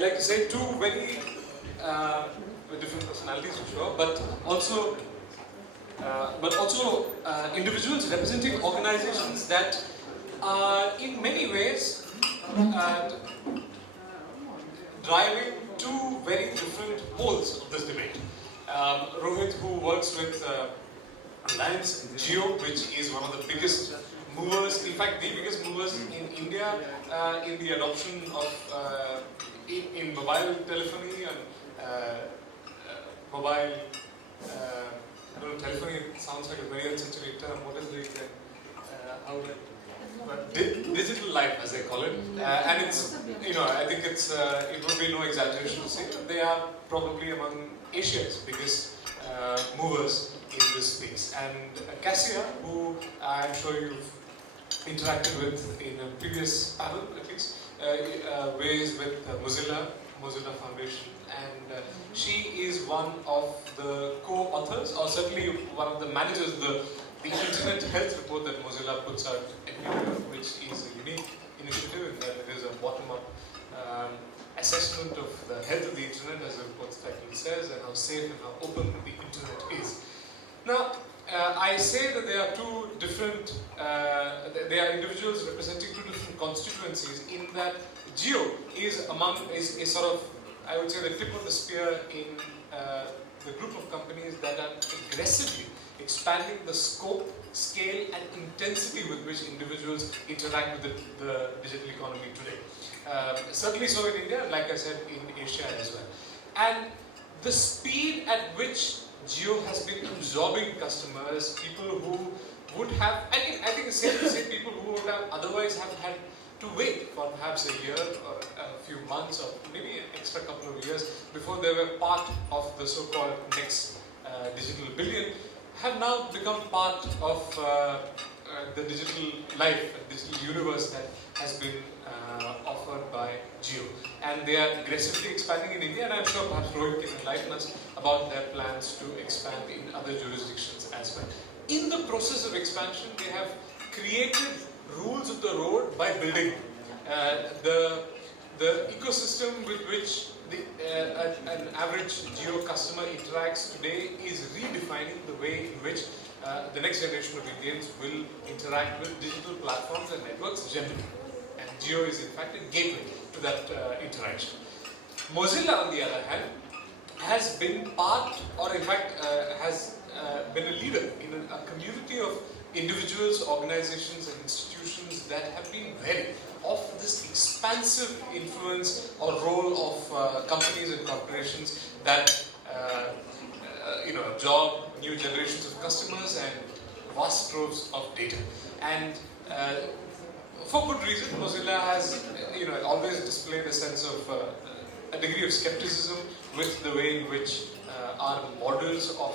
I'd like to say two very different personalities for sure, but also individuals representing organizations that are in many ways driving two very different poles of this debate. Rohit, who works with Reliance Jio, which is one of the biggest movers, in fact the biggest movers in India in the adoption of in mobile telephony and mobile telephony sounds like a very unsaturated term. What is the digital life, as they call it, and it's, I think it's it would be no exaggeration to say that they are probably among Asia's biggest movers in this space. And Kasia, who I'm sure you've interacted with in a previous panel, at least, ways with Mozilla Foundation, and she is one of the co-authors, or certainly one of the managers of the Internet Health Report that Mozilla puts out every year, which is a unique initiative in that it is a bottom-up assessment of the health of the Internet, as the report's title says, and how safe and how open the Internet is. Now, I say that there are two different, they are individuals representing two different constituencies, in that Jio is sort of, I would say, the tip of the spear in the group of companies that are aggressively expanding the scope, scale and intensity with which individuals interact with the digital economy today. Certainly so in India, like I said, in Asia as well. And the speed at which Jio has been absorbing customers, people who would have, I think it's safe to say, people who would have otherwise have had to wait for perhaps a year or a few months or maybe an extra couple of years before they were part of the so-called next digital billion, have now become part of the digital life, digital universe that has been offered by Jio. And they are aggressively expanding in India, and I'm sure perhaps Rohit can enlighten us about their plans to expand in other jurisdictions as well. In the process of expansion, they have created rules of the road by building the ecosystem with which an average Jio customer interacts today is redefining the way in which the next generation of Indians will interact with digital platforms and networks generally. And Jio is in fact a gateway to that interaction. Mozilla, on the other hand, has been part, or in fact has been a leader in a community of individuals, organizations and institutions that have been wary of this expansive influence or role of companies and corporations that absorb new generations of customers and vast troves of data. And for good reason, Mozilla has always displayed a sense of a degree of skepticism with the way in which our models of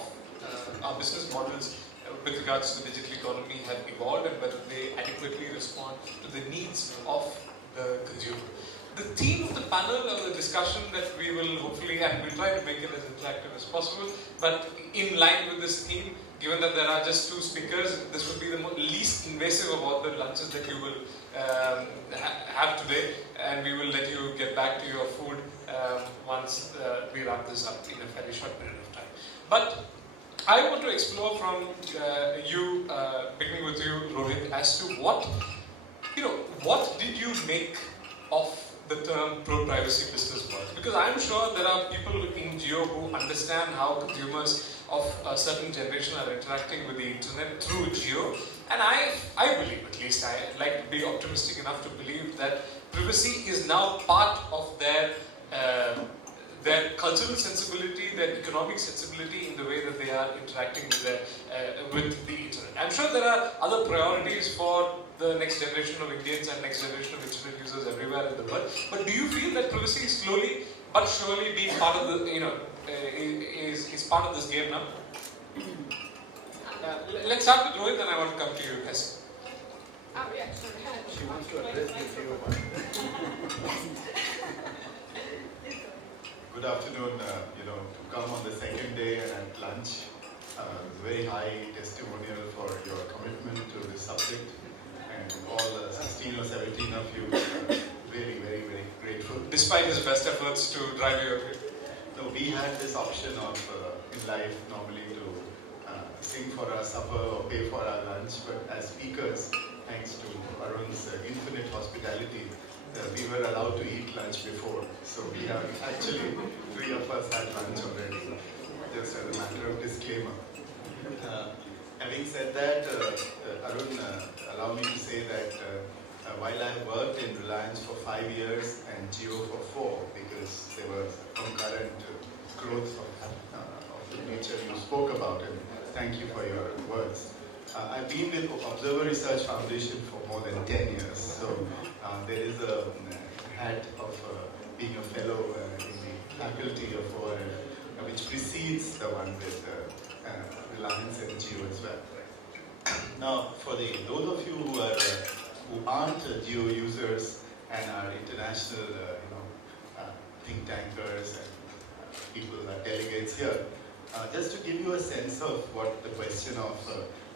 our business models with regards to the digital economy have evolved and whether they adequately respond to the needs of the consumer. The theme of the panel or the discussion that we will hopefully, and we'll try to make it as interactive as possible, but in line with this theme, given that there are just two speakers, this will be the least invasive of all the lunches that you will have today, and we will let you get back to your food once we wrap this up in a fairly short period of time. But I want to explore from you, beginning with you, Rohit, as to what did you make of the term pro-privacy business world? Because I'm sure there are people in Jio who understand how consumers of a certain generation are interacting with the internet through Jio, and I believe, at least I like to be optimistic enough to believe that privacy is now part of their cultural sensibility, their economic sensibility in the way that they are interacting with the internet. I'm sure there are other priorities for the next generation of Indians and next generation of internet users everywhere in the world. But do you feel that privacy is slowly but surely being part of the, is part of this game now? Let's start with Rohit, and I want to come to you, Kasia. Oh, yeah, sure. She wants to address the few. Good afternoon. To come on the second day and at lunch, very high testimonial for your commitment to this subject, and all 16 or 17 of you really very grateful. Despite his best efforts to drive you away. No, we had this option of in life normally to sing for our supper or pay for our lunch, but as speakers, thanks to Arun's infinite hospitality, we were allowed to eat lunch before. So we have actually 3 of us had lunch already, just as a matter of disclaimer. Having said that, Arun, allow me to say that while I have worked in Reliance for 5 years and Jio for 4, because there was concurrent growth of the nature you spoke about, and thank you for your words. I've been with Observer Research Foundation for more than 10 years, so there is a hat of being a fellow in the faculty of ORF, which precedes the one with Reliance and Jio as well. Now, for those of you who aren't Jio users and are international, think tankers and people, delegates here, just to give you a sense of what the question of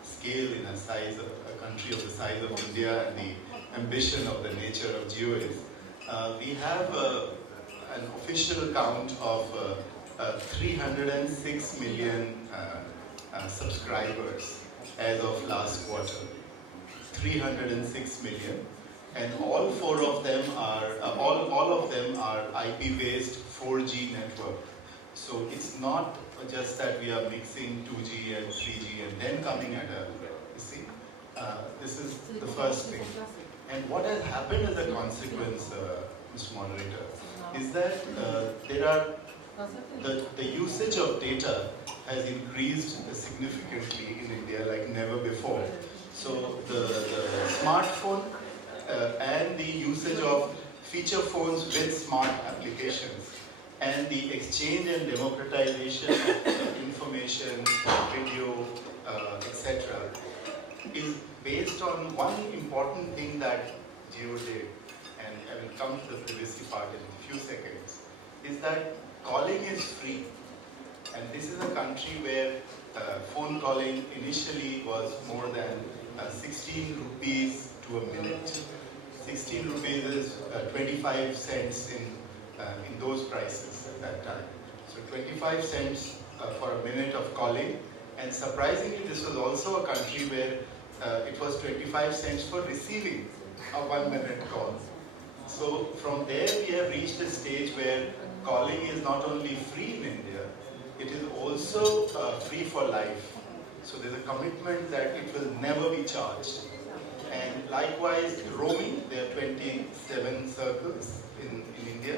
scale in a country of the size of India and the ambition of the nature of Jio is, we have an official count of 306 million subscribers as of last quarter. 306 million, and all 4 of them are all of them are IP-based 4G network. So it's not just that we are mixing 2G and 3G and then coming at you see, this is the first thing. And what has happened as a consequence, Mr. Moderator, is that the usage of data has increased significantly in India like never before. So the smartphone and the usage of feature phones with smart applications and the exchange and democratization of information, video, etc. is based on one important thing that Jio did, and I will come to the privacy part in a few seconds, is that calling is free. And this is a country where phone calling initially was more than 16 rupees to a minute. 16 rupees is 25 cents in those prices at that time. So 25 cents for a minute of calling, and surprisingly this was also a country where it was 25 cents for receiving a 1 minute call. So from there we have reached a stage where calling is not only free in India, it is also free for life. So there's a commitment that it will never be charged. And likewise, roaming, there are 27 circles in India,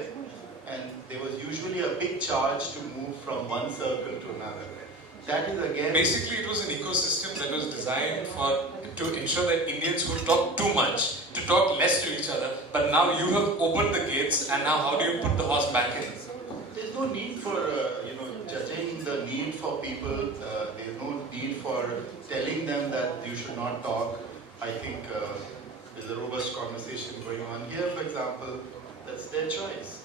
and there was usually a big charge to move from one circle to another. That is again... Basically, it was an ecosystem that was designed to ensure that Indians would talk too much, to talk less to each other, but now you have opened the gates, and now how do you put the horse back in? There's no need for judging the need for people. There's no need for telling them that you should not talk. I think there's a robust conversation going on here, for example. That's their choice.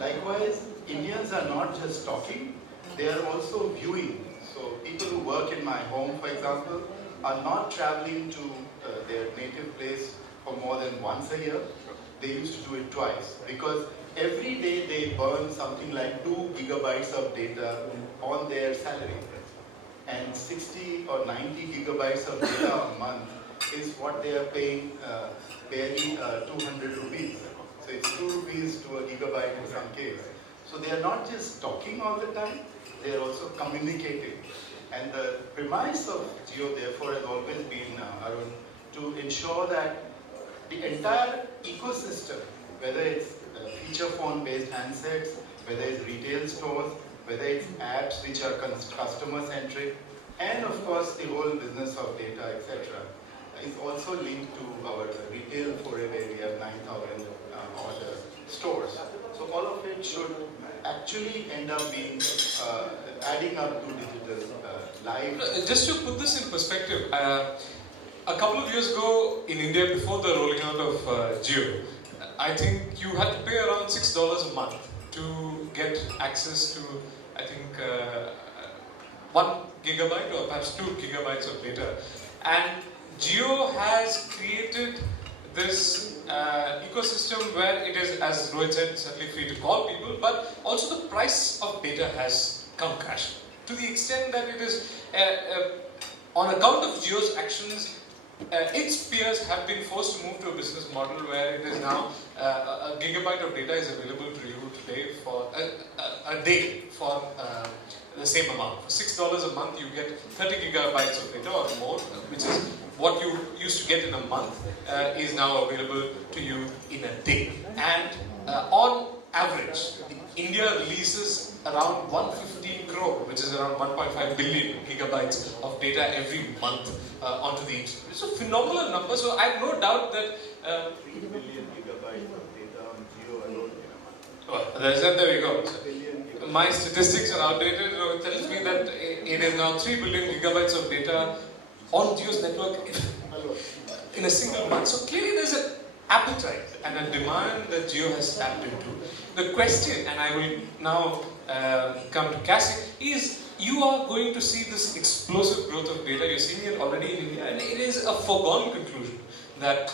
Likewise, Indians are not just talking, they are also viewing. So people who work in my home, for example, are not traveling to their native place for more than once a year. They used to do it twice, because every day they burn something like 2 gigabytes of data on their salary. And 60 or 90 gigabytes of data a month is what they are paying barely 200 rupees. So it's 2 rupees to a gigabyte in some case. So they are not just talking all the time, they are also communicating. And the premise of Jio therefore has always been, Arun, to ensure that the entire ecosystem, whether it's feature phone based handsets, whether it's retail stores, whether it's apps which are customer centric, and of course the whole business of data, etc., is also linked to our retail foray where we have 9,000 odd stores. So all of it should actually end up being adding up to digital life. Just to put this in perspective, a couple of years ago in India, before the rolling out of Jio, I think you had to pay around $6 a month to get access to, I think, 1 gigabyte or perhaps 2 gigabytes of data. And Jio has created this ecosystem where it is, as Rohit said, certainly free to call people, but also the price of data has come crashing. To the extent that it is, on account of Jio's actions, its peers have been forced to move to a business model where it is now a gigabyte of data is available to you today for a day for the same amount. For $6 a month, you get 30 gigabytes of data or more, which is what you used to get in a month, is now available to you in a day. And on average, India releases around 115 crore, which is around 1.5 billion gigabytes of data every month onto the internet. It's a phenomenal number, so I have no doubt that 3 billion gigabytes of data on Jio alone in a month. well, there you go. My statistics are outdated. It tells me that it is now 3 billion gigabytes of data on Jio's network in a single month. So clearly there's an appetite and a demand that Jio has tapped into. The question, and I will now come to Kasia, is you are going to see this explosive growth of data. You're seeing it already in India, and it is a foregone conclusion that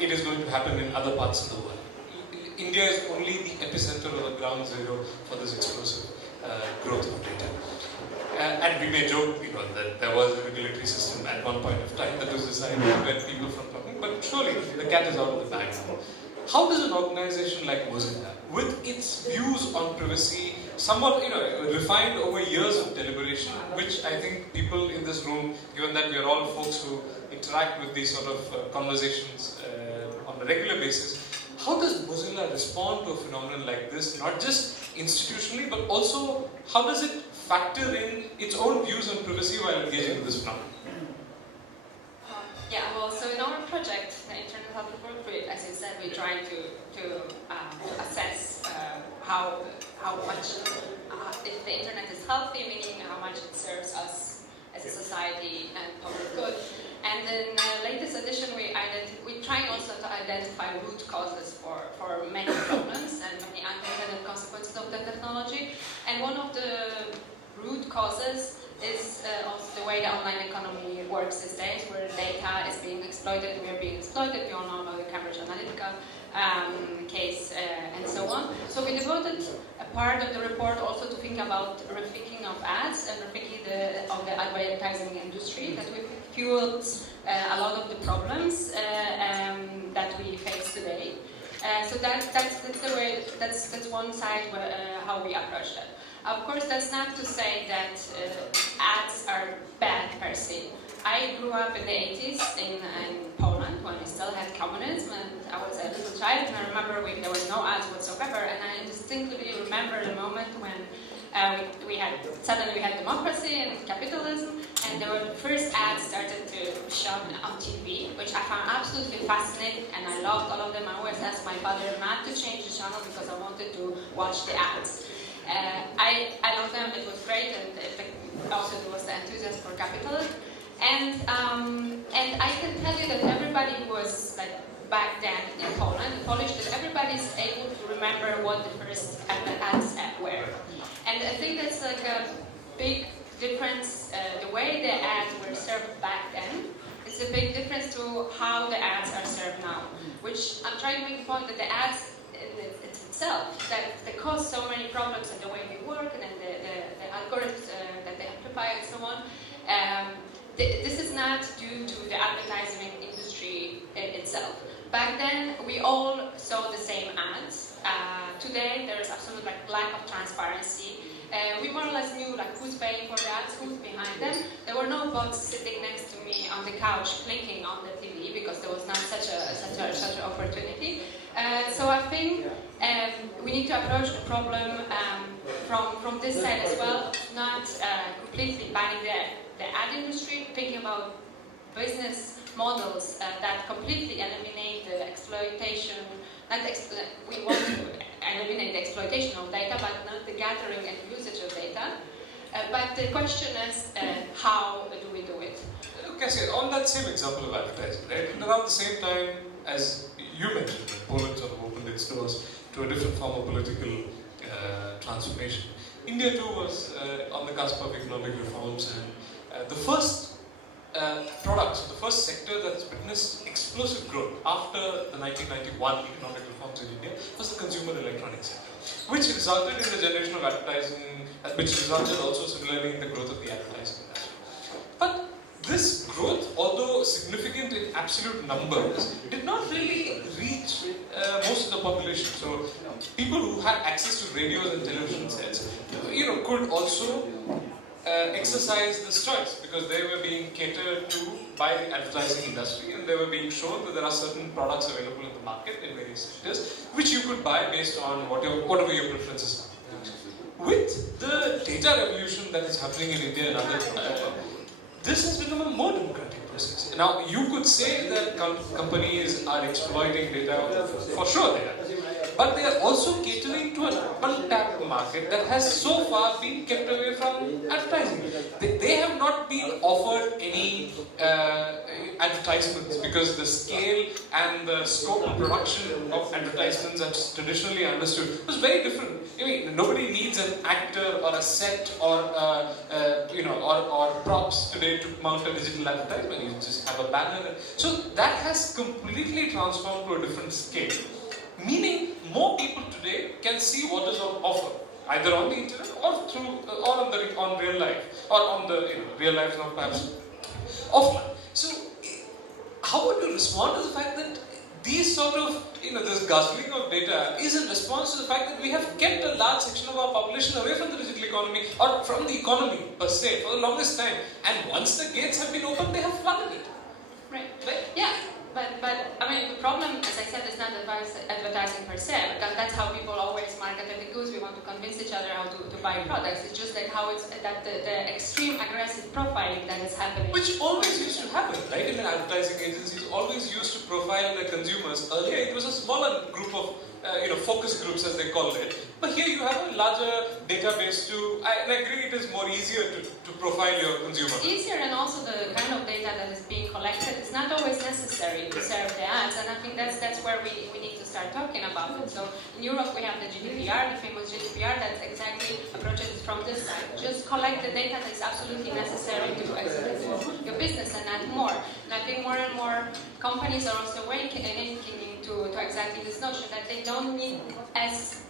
it is going to happen in other parts of the world. India is only the epicenter or the ground zero for this explosive growth of data. And we may joke, that there was a regulatory system at one point of time that was designed to prevent people from talking, but surely the cat is out of the bag now. How does an organization like Mozilla, with its views on privacy, somewhat refined over years of deliberation, which I think people in this room, given that we are all folks who interact with these sort of conversations on a regular basis, how does Mozilla respond to a phenomenon like this, not just institutionally, but also how does it factor in its own views on privacy while engaging with this phenomenon? Yeah, well, so in our project, the Internet Health Report, as you said, we're trying to assess how much, if the internet is healthy, meaning how much it serves us as a society and public good. And in the latest edition, we're trying also to identify root causes for many problems and many unintended consequences of the technology. And one of the root causes is also the way the online economy works these days, where data is being exploited, we are being exploited. We all know about the Cambridge Analytica case and so on. So we devoted a part of the report also to think about rethinking of ads and rethinking of the advertising industry that fuels a lot of the problems that we face today. So that's the way. That's one side how we approach that. Of course, that's not to say that ads are bad per se. I grew up in the 80s in Poland when we still had communism, and I was a little child, and I remember there was no ads whatsoever, and I distinctly remember the moment when suddenly we had democracy and capitalism, and the first ads started to show on TV, which I found absolutely fascinating, and I loved all of them. I always asked my father not to change the channel because I wanted to watch the ads. I loved them, it was great, and also there was the enthusiasm for capitalism. And I can tell you that everybody was, like, back then in Poland, in Polish, that everybody's able to remember what the first ads were. And I think that's like a big difference, the way the ads were served back then. It's a big difference to how the ads are served now, which I'm trying to make the point that the ads itself, that they cause so many problems in the way they work and the algorithms that they amplify and so on. This is not due to the advertising industry itself. Back then, we all saw the same ads. Today, there is absolute lack of transparency. We more or less knew who's paying for the ads, who's behind them. There were no bots sitting next to me on the couch clicking on the TV because there was not such an opportunity. So I think we need to approach the problem from this side as well, not completely banning the ad industry, thinking about business models that completely eliminate the exploitation. We want to eliminate the exploitation of data, but not the gathering and usage of data. But the question is, how do we do it? Kasia, on that same example of advertising, right? Around the same time as you mentioned, that Poland sort of opened its doors to a different form of political transformation. India too was on the cusp of economic reforms, and the first products, the first sector that's witnessed explosive growth after the 1991 economic reforms in India was the consumer electronics sector, which resulted in the generation of advertising, which resulted also similarly in the growth of the advertising industry. But this growth, although significant in absolute numbers, did not really reach most of the population. So people who had access to radios and television sets, could also exercise this choice because they were being catered to by the advertising industry, and they were being shown that there are certain products available in the market in various sectors which you could buy based on whatever your preferences are. With the data revolution that is happening in India and other this has become a more democratic process. Now, you could say that companies are exploiting data, for sure they are. But they are also catering to an untapped market that has so far been kept away from advertising. They have not been offered any advertisements because the scale and the scope of production of advertisements as traditionally understood was very different. I mean, nobody needs an actor or a set or or props today to mount a digital advertisement. You just have a banner. So that has completely transformed to a different scale. Meaning, more people today can see what is on offer, either on the internet or through, or on real life, or on the real life, not perhaps offline. So, how would you respond to the fact that these sort of, this guzzling of data is in response to the fact that we have kept a large section of our population away from the digital economy or from the economy per se for the longest time, and once the gates have been opened, they have flooded it. Right. Yeah. But I mean, the problem, as I said, is not advertising per se, because that's how people always market the goods. We want to convince each other how to buy products. It's just like how it's that the extreme aggressive profiling that is happening. Which always used to happen, right? In advertising agencies, always used to profile the consumers. Earlier, it was a smaller group of focus groups, as they called it. But here you have a larger database to, and I agree it is more easier to profile your consumer. It's easier, and also the kind of data that is being collected is not always necessary to serve the ads, and I think that's where we need to start talking about it. So in Europe we have the GDPR, the famous GDPR, that exactly approaches it from this side. Just collect the data that is absolutely necessary to execute your business and not more. And I think more and more companies are also awakening to exactly this notion that they don't need as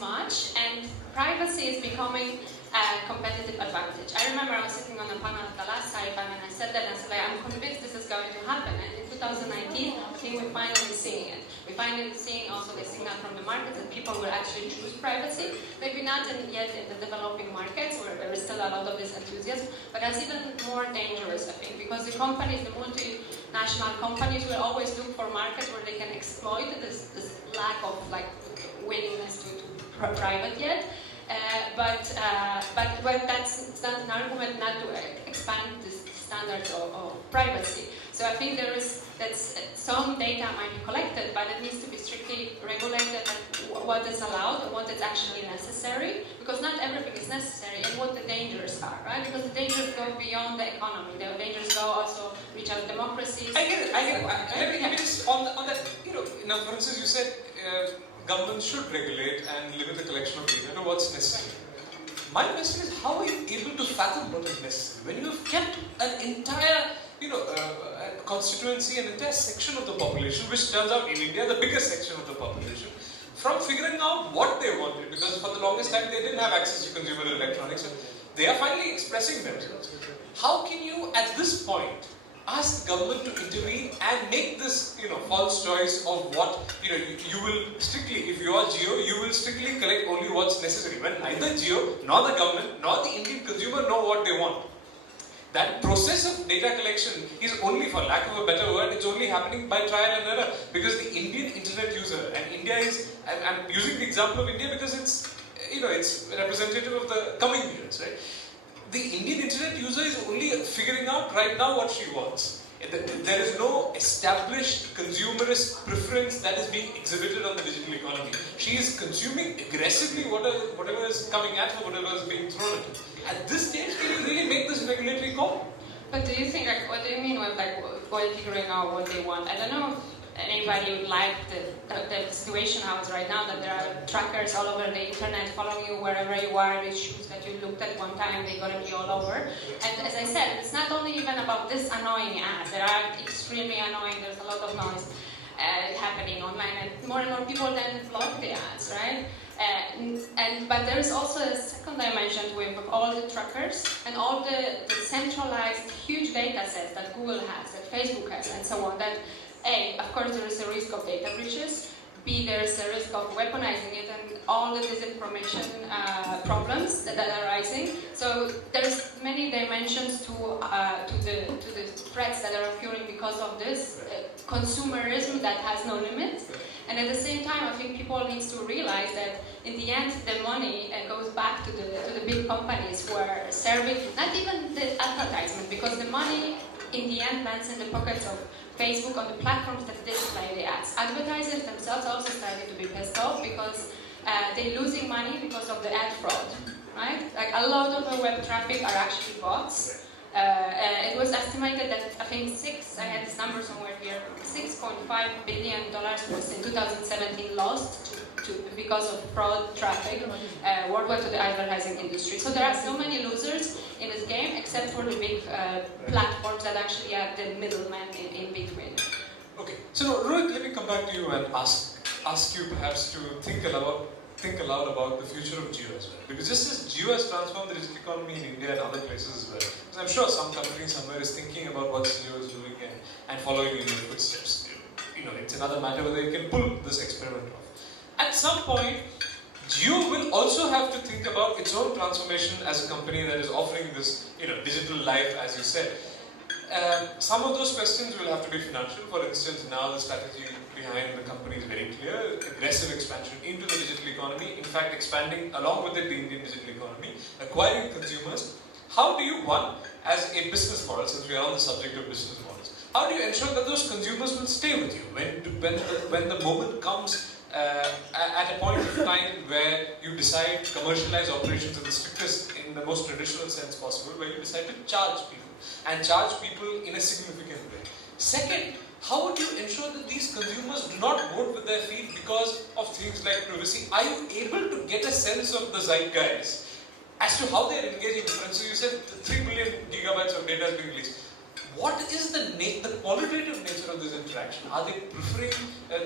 much, and privacy is becoming a competitive advantage. I remember I was sitting on a panel at the last CyFy, and I said that, and I said, I'm convinced this is going to happen. And in 2019, I think we're finally seeing it. We're finally seeing also the signal from the markets that people will actually choose privacy. Maybe not yet in the developing markets where there is still a lot of this enthusiasm, but that's even more dangerous, I think, because the companies, the multinational companies, will always look for markets where they can exploit this lack of willingness to private yet. But that's not an argument not to expand the standards of privacy. So I think some data might be collected, but it needs to be strictly regulated and what is allowed and what is actually necessary, because not everything is necessary, and what the dangers are, right? Because the dangers go beyond the economy. The dangers go also reach out democracies. I get it. Let me just on that. Now, for instance, you said governments should regulate and limit the collection of data to what's necessary. My question is, how are you able to fathom what is necessary when you have kept an entire constituency, an entire section of the population, which turns out in India the biggest section of the population, from figuring out what they wanted, because for the longest time they didn't have access to consumer electronics, so they are finally expressing themselves. How can you, at this point, ask the government to intervene and make this, false choice of what, you will strictly, if you are Geo, you will strictly collect only what's necessary, when neither Geo, nor the government, nor the Indian consumer know what they want. That process of data collection is only, for lack of a better word, it's only happening by trial and error, because the Indian internet user, and India is, I'm using the example of India because it's, it's representative of the coming years, right? The Indian internet user is only figuring out right now what she wants. There is no established consumerist preference that is being exhibited on the digital economy. She is consuming aggressively whatever is coming at her, whatever is being thrown at her. At this stage, can you really make this regulatory call? But do you think, what do you mean with while figuring out what they want? I don't know anybody would like the situation how it's right now, that there are trackers all over the internet following you wherever you are. The shoes that you looked at one time, they're going to be all over. And as I said, it's not only even about this annoying ads. There are extremely annoying, there's a lot of noise happening online, and more people then block the ads, right? But there is also a second dimension with all the trackers and all the centralized huge data sets that Google has, that Facebook has, and so on. That A, of course, there is a risk of data breaches. B, there is a risk of weaponizing it and all the disinformation problems that are rising. So there's many dimensions to the threats that are occurring because of this consumerism that has no limit. And at the same time, I think people need to realize that in the end, the money goes back to the big companies who are serving, not even the advertisement, because the money in the end lands in the pockets of Facebook, on the platforms that display the ads. Advertisers themselves also started to be pissed off because they're losing money because of the ad fraud, right? Like a lot of the web traffic are actually bots. It was estimated that, I think I had this number somewhere here, $6.5 billion was in 2017 lost because of fraud traffic worldwide to the advertising industry. So there are so many losers in this game, except for the big platforms that actually are the middlemen in between. Okay, so Rohit, let me come back to you and ask you perhaps to think aloud about the future of Geo as well. Because just as Geo has transformed the digital economy in India and other places as well, because I'm sure some company somewhere is thinking about what Geo is doing and following in your footsteps. You know, it's another matter whether you can pull this experiment off. At some point, Geo will also have to think about its own transformation as a company that is offering this, digital life, as you said. Some of those questions will have to be financial. For instance, now the strategy behind the company is very clear: aggressive expansion into the digital economy. In fact, expanding along with it the Indian digital economy, acquiring consumers. How do you, one, as a business model, since we are on the subject of business models, how do you ensure that those consumers will stay with you when the moment comes at a point of time where you decide to commercialize operations in the most traditional sense possible, where you decide to charge people in a significant way? Second, how would you ensure that these consumers do not vote with their feet because of things like privacy? Are you able to get a sense of the zeitgeist as to how they are engaging? For instance, you said 3 billion gigabytes of data is being released. What is the qualitative nature of this interaction? Are they preferring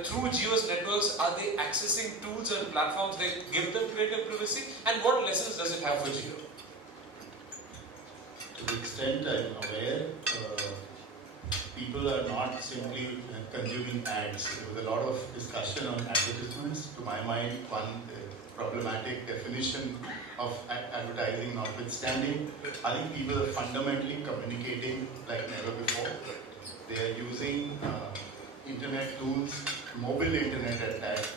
through Geo's networks? Are they accessing tools and platforms that give them greater privacy? And what lessons does it have for Geo? To the extent I'm aware, people are not simply consuming ads. There was a lot of discussion on advertisements. To my mind, one problematic definition of advertising notwithstanding, I think people are fundamentally communicating like never before. They are using internet tools, mobile internet at that,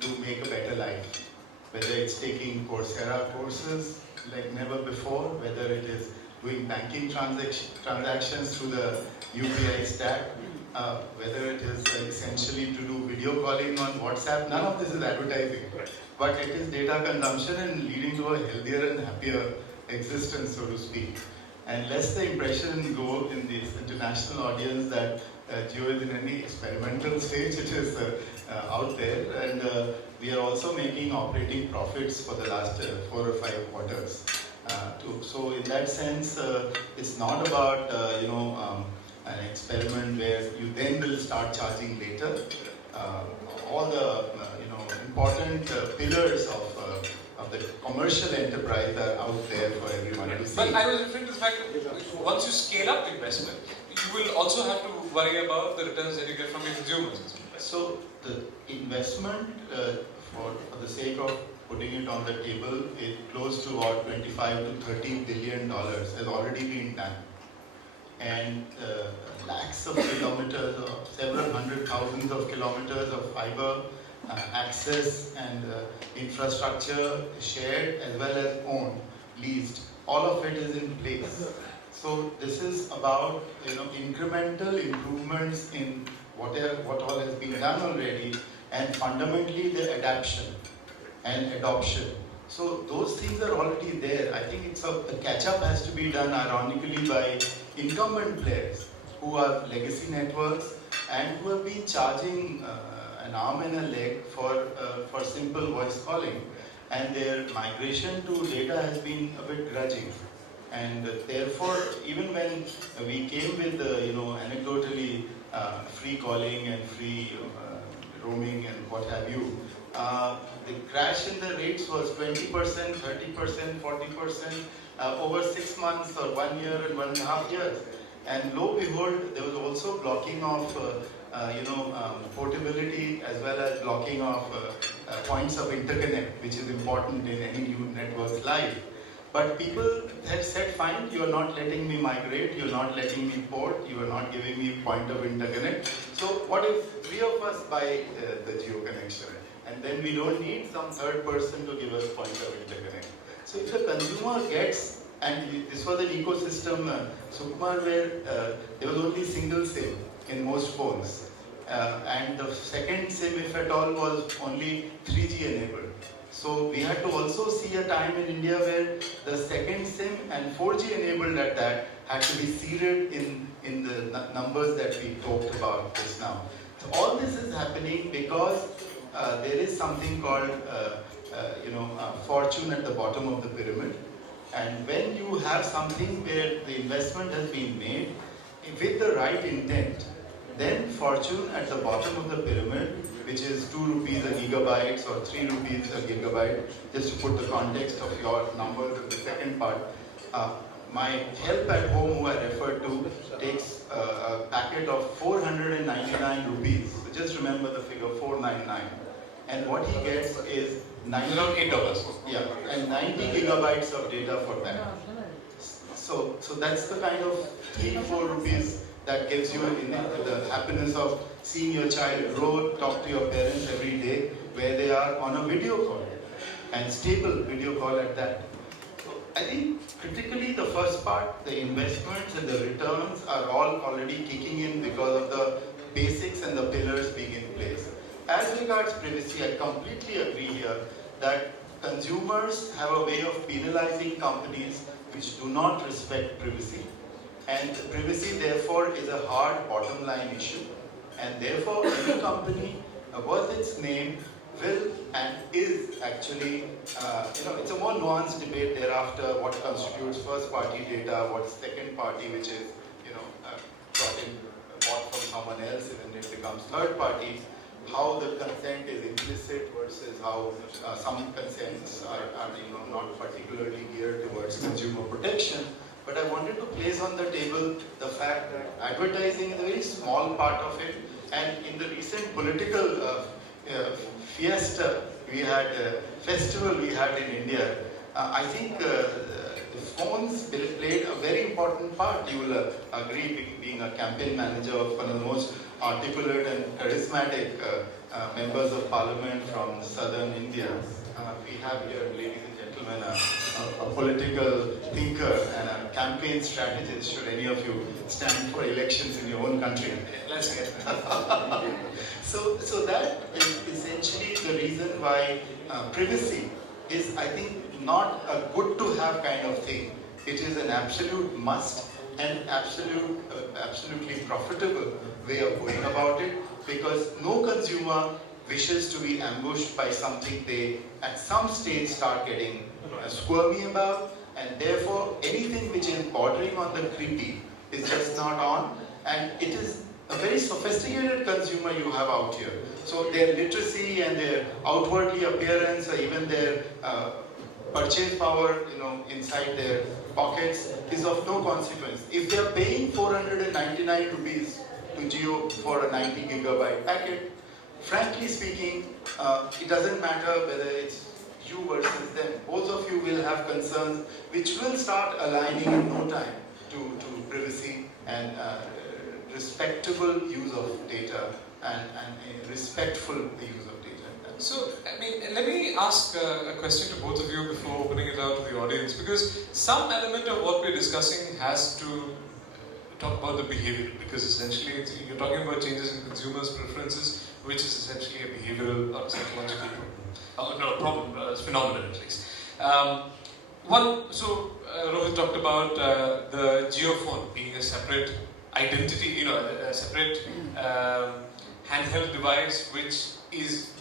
to make a better life. Whether it's taking Coursera courses like never before, whether it is doing banking transactions through the UPI stack, whether it is essentially to do video calling on WhatsApp. None of this is advertising, but it is data consumption and leading to a healthier and happier existence, so to speak. And lest the impression go in this international audience that Geo is in any experimental stage, it is out there, and we are also making operating profits for the last 4 or 5 quarters. So in that sense, it's not about an experiment where you then will start charging later. All the important pillars of the commercial enterprise are out there for everyone to see. But I was referring to the fact that once you scale up investment, you will also have to worry about the returns that you get from your consumers. So the investment, for the sake of putting it on the table, is close to about 25 to 30 billion dollars has already been done. And lakhs of kilometers, or several hundred thousands of kilometers of fiber access and infrastructure shared as well as owned, leased, all of it is in place. So this is about incremental improvements in what all has been done already, and fundamentally the adaptation and adoption. So those things are already there. I think the catch-up has to be done ironically by incumbent players who have legacy networks, and who have been charging an arm and a leg for simple voice calling, and their migration to data has been a bit grudging. And therefore, even when we came with, anecdotally free calling and free roaming and what have you, the crash in the rates was 20%, 30%, 40% over 6 months or 1 year and 1.5 years. And lo and behold, there was also blocking of portability as well as blocking of points of interconnect, which is important in any new network's life. But people have said, fine, you are not letting me migrate, you are not letting me port, you are not giving me point of interconnect. So what if 3 of us buy the geo connection, and then we don't need some third person to give us point of interconnect? So if the consumer gets, and this was an ecosystem, Sukumar, where there was only single SIM in most phones. And the second SIM, if at all, was only 3G enabled. So we had to also see a time in India where the second SIM and 4G enabled at that had to be seeded in the numbers that we talked about just now. So all this is happening because there is something called fortune at the bottom of the pyramid. And when you have something where the investment has been made with the right intent, then fortune at the bottom of the pyramid, which is 2 rupees a gigabyte or 3 rupees a gigabyte, just to put the context of your numbers in the second part. My help at home, who I referred to, takes a packet of 499 rupees. So just remember the figure 499. And what he gets is $8. Yeah, and 90 gigabytes of data for that. So that's the kind of 3-4 rupees that gives you the happiness of seeing your child grow, talk to your parents every day, where they are on a video call, and stable video call at that. So I think critically the first part, the investments and the returns are all already kicking in because of the basics and the pillars being in place. As regards privacy, I completely agree here that consumers have a way of penalizing companies which do not respect privacy. And privacy, therefore, is a hard bottom line issue. And therefore, any company worth its name will and is actually, it's a more nuanced debate thereafter, what constitutes first party data, what's second party, which is, bought from someone else, and then it becomes third party. How the consent is implicit versus how some consents are not particularly geared towards consumer protection. But I wanted to place on the table the fact that advertising is a very small part of it. And in the recent political festival we had in India, I think the phones played a very important part. You will agree, being a campaign manager of one of the most articulate and charismatic members of parliament from southern India. We have here, ladies and gentlemen, a political thinker and a campaign strategist, should any of you stand for elections in your own country. Let's get So that is essentially the reason why privacy is, I think, not a good to have kind of thing. It is an absolute must and absolutely profitable way of going about it, because no consumer wishes to be ambushed by something they at some stage start getting squirmy about, and therefore anything which is bordering on the creepy is just not on. And it is a very sophisticated consumer you have out here. So their literacy and their outwardly appearance, or even their purchase power, inside their pockets is of no consequence. If they are paying 499 rupees to Jio for a 90 gigabyte packet, frankly speaking, it doesn't matter whether it's you versus them. Both of you will have concerns which will start aligning in no time to privacy and respectable use of data and a respectful use of data. So, let me ask a question to both of you before opening it out to the audience, because some element of what we're discussing has to talk about the behavior, because essentially you're talking about changes in consumers' preferences, which is essentially a behavioral or psychological problem, phenomenon at least. Rohit talked about the geophone being a separate identity, a separate handheld device, which is,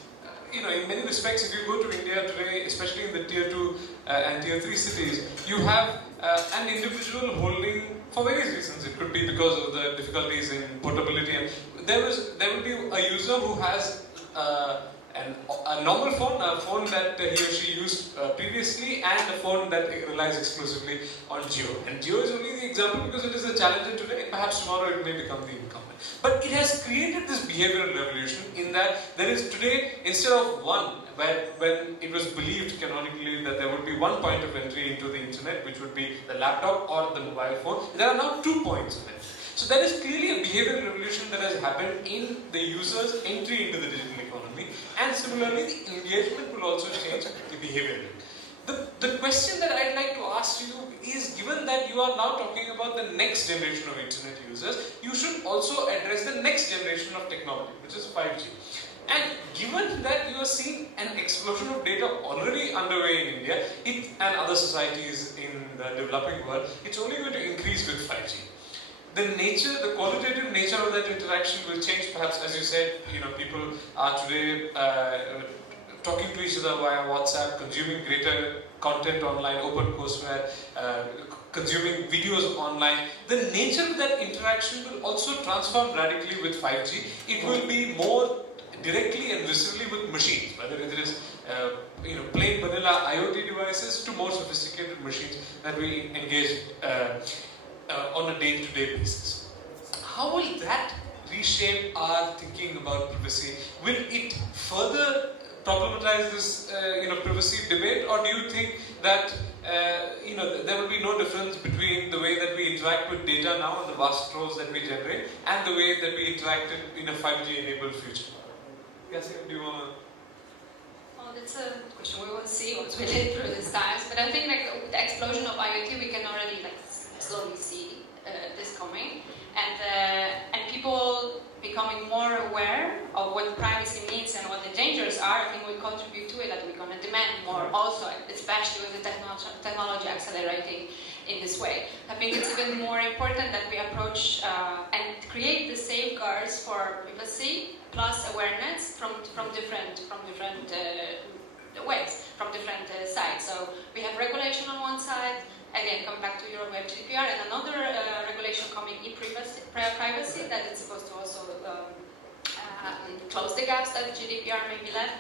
in many respects, if you go to India today, especially in the tier 2 and tier 3 cities, you have an individual holding, for various reasons. It could be because of the difficulties in portability, and there will be a user who has a normal phone, a phone that he or she used previously, and a phone that relies exclusively on Jio. And Jio is only the example because it is a challenger today. Perhaps tomorrow it may become the incumbent. But it has created this behavioral revolution in that there is today, instead of one, when it was believed canonically that there would be one point of entry into the internet, which would be the laptop or the mobile phone, there are now 2 points of entry. So there is clearly a behavioral revolution that has happened in the user's entry into the digital economy, and similarly the engagement will also change the behavior. The question that I'd like to ask you is, given that you are now talking about the next generation of internet users, you should also address the next generation of technology, which is 5G. And given that you are seeing an explosion of data already underway in India, and other societies in the developing world, it's only going to increase with 5G. The qualitative nature of that interaction will change. Perhaps, as you said, people are today talking to each other via WhatsApp, consuming greater content online, open courseware, consuming videos online. The nature of that interaction will also transform radically with 5G. It will be more directly and viscerally with machines, whether it is plain vanilla IoT devices to more sophisticated machines that we engage on a day-to-day basis. How will that reshape our thinking about privacy? Will it further problematize this privacy debate, or do you think that there will be no difference between the way that we interact with data now and the vast troves that we generate, and the way that we interact in a 5G-enabled future? Kasia, do you want to? Well, that's a question. We will see once we live through these times. But I think with the explosion of IoT, we can already slowly see this coming, and people becoming more aware of what privacy means and what the dangers are. I think we contribute to it, that we're going to demand more also, especially with the technology accelerating in this way. I think it's even more important that we approach and create the safeguards for privacy plus awareness from different ways, from different sides. So we have regulation on one side. Again, come back to Europe, we have GDPR, and another regulation coming, privacy, that is supposed to also close the gaps that GDPR maybe left.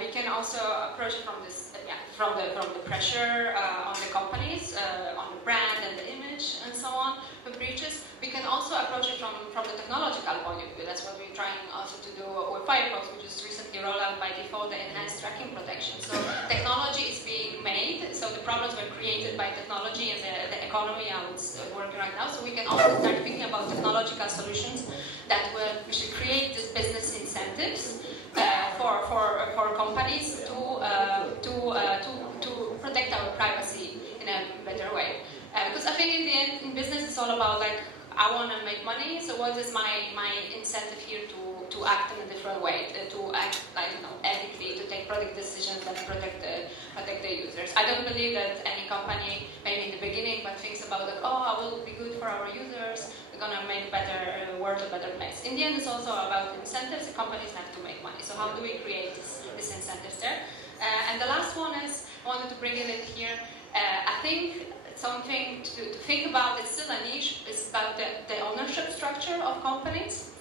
We can also approach it from this, from the pressure on the companies, on the brand and the image, and so on, for breaches. We can also approach it from the technological point of view. That's what we're trying also to do with Firefox, which is recently rolled out by default the enhanced tracking protection. So technology is being made, so the problems were created by technology and the economy how it's working right now. So we can also start thinking about technological solutions that we should create these business incentives for companies to protect our privacy in a better way. Because I think in the end, in business, it's all about I want to make money. So what is my incentive here to act in a different way, to act ethically, to take product decisions that protect the users. I don't believe that any company, maybe in the beginning, but thinks about I will be good for our users. We're going to make better world a better place. In the end, it's also about incentives. The companies have to make money. So how do we create this incentives there? And the last one is, I wanted to bring it in here. I think something to think about, it's still a niche, is about the ownership structure of companies.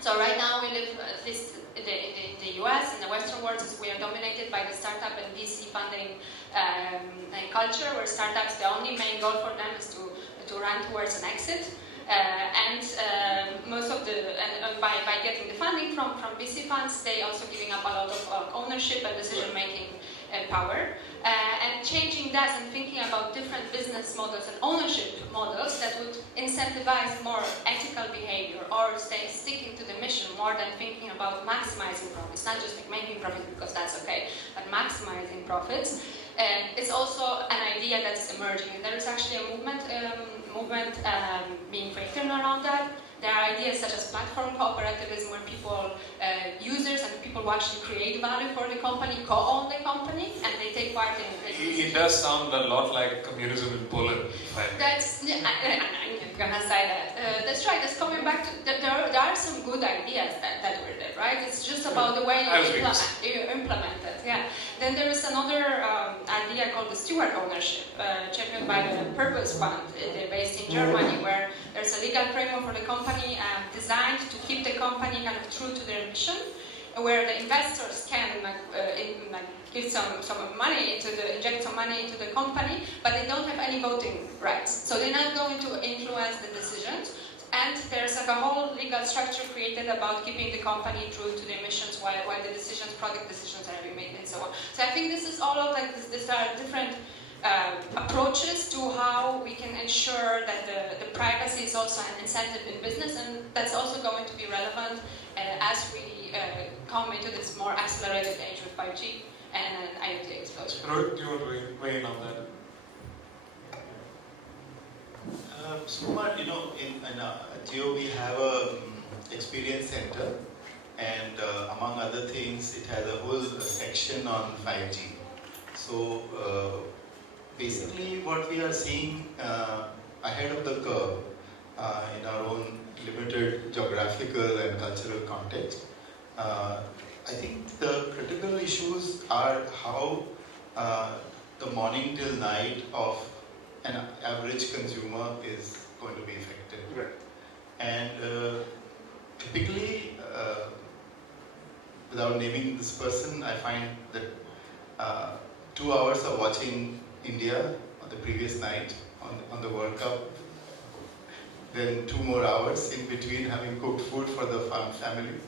So right now we live, at least in the US, in the Western world, we are dominated by the startup and VC funding culture, where startups, the only main goal for them is to run towards an exit. Most of by getting the funding from VC funds, they also giving up a lot of ownership and decision-making power. And changing that and thinking about different business models and ownership models that would incentivize more ethical behavior or sticking to the mission more than thinking about maximizing profits, not just making profits because that's okay, but maximizing profits. It's also an idea that's emerging. There is actually a movement being written around that there are ideas such as platform cooperativism, where people, users and people who actually create value for the company, co-own the company, and they take part in It does sound a lot like communism in Poland. That's, I'm gonna say that. That's right, that's coming back to, there are some good ideas that were there, right? It's just about the way you implement it, yeah. Then there is another idea called the steward ownership, championed by the Purpose Fund. They're based in Germany, where there's a legal framework for the company designed to keep the company kind of true to their mission, where the investors can give some money inject some money into the company, but they don't have any voting rights. So they're not going to influence the decisions. And there's like a whole legal structure created about keeping the company true to their missions while the decisions, product decisions are being made and so on. So I think this is all of like these are different approaches to how we can ensure that the privacy is also an incentive in business, and that's also going to be relevant as we come into this more accelerated age with 5G and IoT explosion. Rohit, do you want to weigh in on that? Sukumar, in Jio we have a experience center, and among other things, it has a whole section on 5G. So basically, what we are seeing ahead of the curve in our own limited geographical and cultural context, I think the critical issues are how the morning till night of an average consumer is going to be affected. Right. And typically, without naming this person, I find that 2 hours of watching India on the previous night on the World Cup, then 2 more hours in between having cooked food for the family,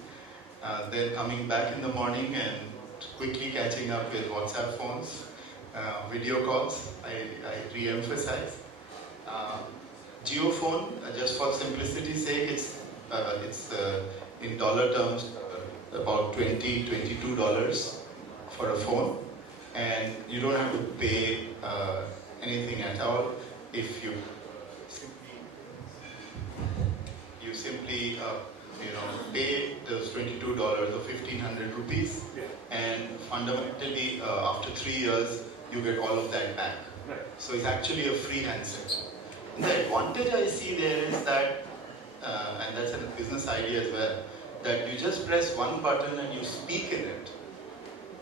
then coming back in the morning and quickly catching up with WhatsApp phones, video calls, I re-emphasize. Jio phone, just for simplicity's sake, it's in dollar terms about $22 for a phone, and you don't have to pay anything at all if you simply pay those $22 or 1,500 rupees, and fundamentally after 3 years you get all of that back. Right. So it's actually a free handset. And the advantage I see there is that, and that's a business idea as well, that you just press one button and you speak in it,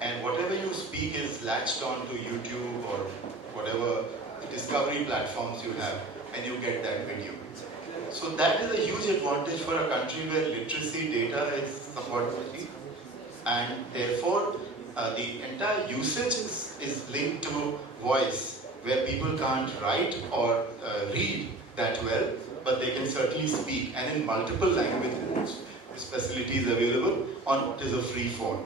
and whatever you speak is latched on to YouTube or whatever discovery platforms you have, and you get that video. So that is a huge advantage for a country where literacy data is somewhat weak, and therefore the entire usage is linked to voice, where people can't write or read that well, but they can certainly speak, and in multiple languages. This facility is available on what is a free phone.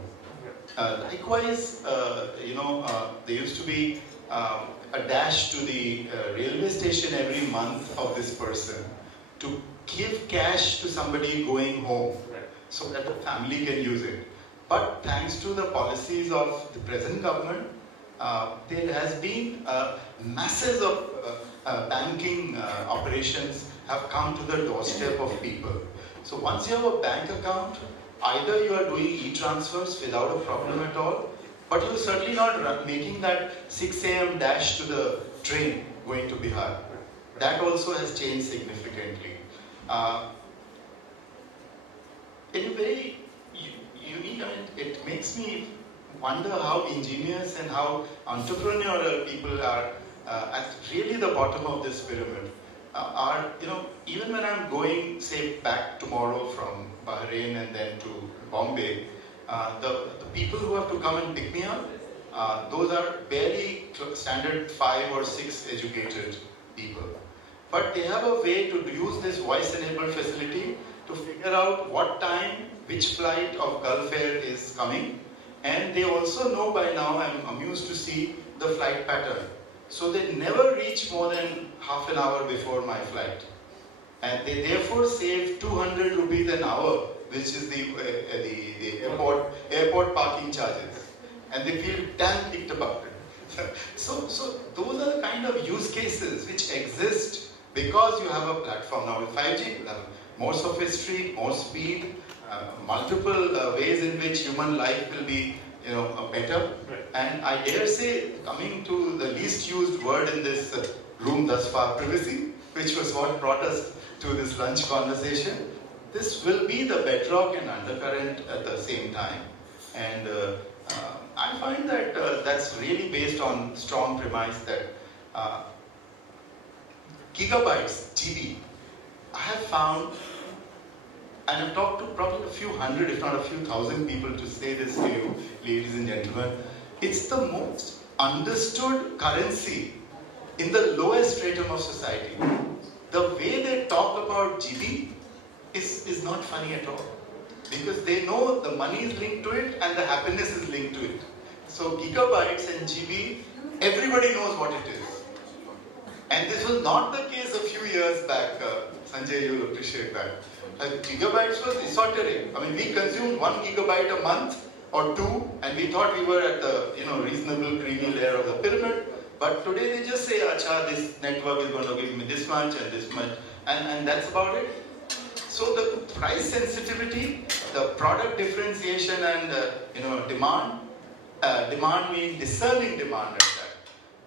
Likewise, there used to be a dash to the railway station every month of this person to give cash to somebody going home so that the family can use it. But thanks to the policies of the present government, there has been masses of banking operations have come to the doorstep of people. So once you have a bank account, either you are doing e-transfers without a problem at all, but you're certainly not making that 6 a.m. dash to the train going to Bihar. That also has changed significantly. In a very unique, it makes me wonder how ingenious and how entrepreneurial people are at really the bottom of this pyramid. Even when I'm going, say, back tomorrow from Bahrain and then to Bombay, the people who have to come and pick me up, those are barely standard 5 or 6 educated people. But they have a way to use this voice-enabled facility to figure out what time, which flight of Gulf Air is coming, and they also know by now, I'm amused to see the flight pattern. So they never reach more than half an hour before my flight. And they therefore save 200 rupees an hour, which is the airport parking charges. And they feel damn kicked about it. So those are the kind of use cases which exist because you have a platform. Now with 5G, you have more sophistry, more speed, multiple ways in which human life will be, better. Right. And I dare say, coming to the least used word in this room thus far, privacy, which was what brought us to this lunch conversation. This will be the bedrock and undercurrent at the same time. And I find that that's really based on strong premise that gigabytes, GB, I have found, and I've talked to probably a few hundred, if not a few thousand people to say this to you, ladies and gentlemen, it's the most understood currency in the lowest stratum of society. The way they talk about GB is not funny at all. Because they know the money is linked to it and the happiness is linked to it. So gigabytes and GB, everybody knows what it is. And this was not the case a few years back. Sanjay, you'll appreciate that. Gigabytes was esoteric. I mean, we consumed 1 gigabyte a month or 2, and we thought we were at the reasonable creamy layer of the pyramid. But today they just say, acha, this network is going to give me this much and this much, and that's about it. So the price sensitivity, the product differentiation, and demand means discerning demand at that,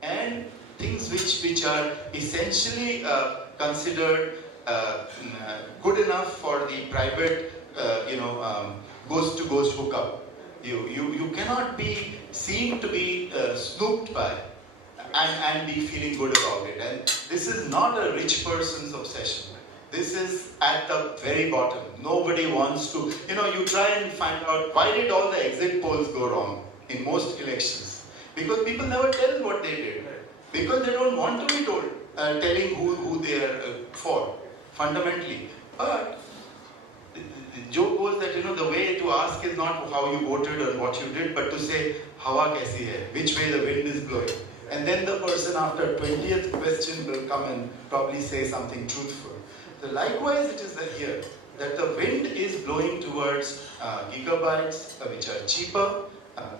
and things which are essentially considered good enough for the private, ghost-to-ghost hookup. You cannot be seen to be snooped by and be feeling good about it. And this is not a rich person's obsession. This is at the very bottom. Nobody wants to, you try and find out why did all the exit polls go wrong in most elections. Because people never tell what they did. Because they don't want to be told, telling who they are for, fundamentally. But the joke was that, the way to ask is not how you voted or what you did, but to say, hawa kaisi hai, which way the wind is blowing. And then the person after 20th question will come and probably say something truthful. So likewise, it is here that the wind is blowing towards gigabytes, which are cheaper,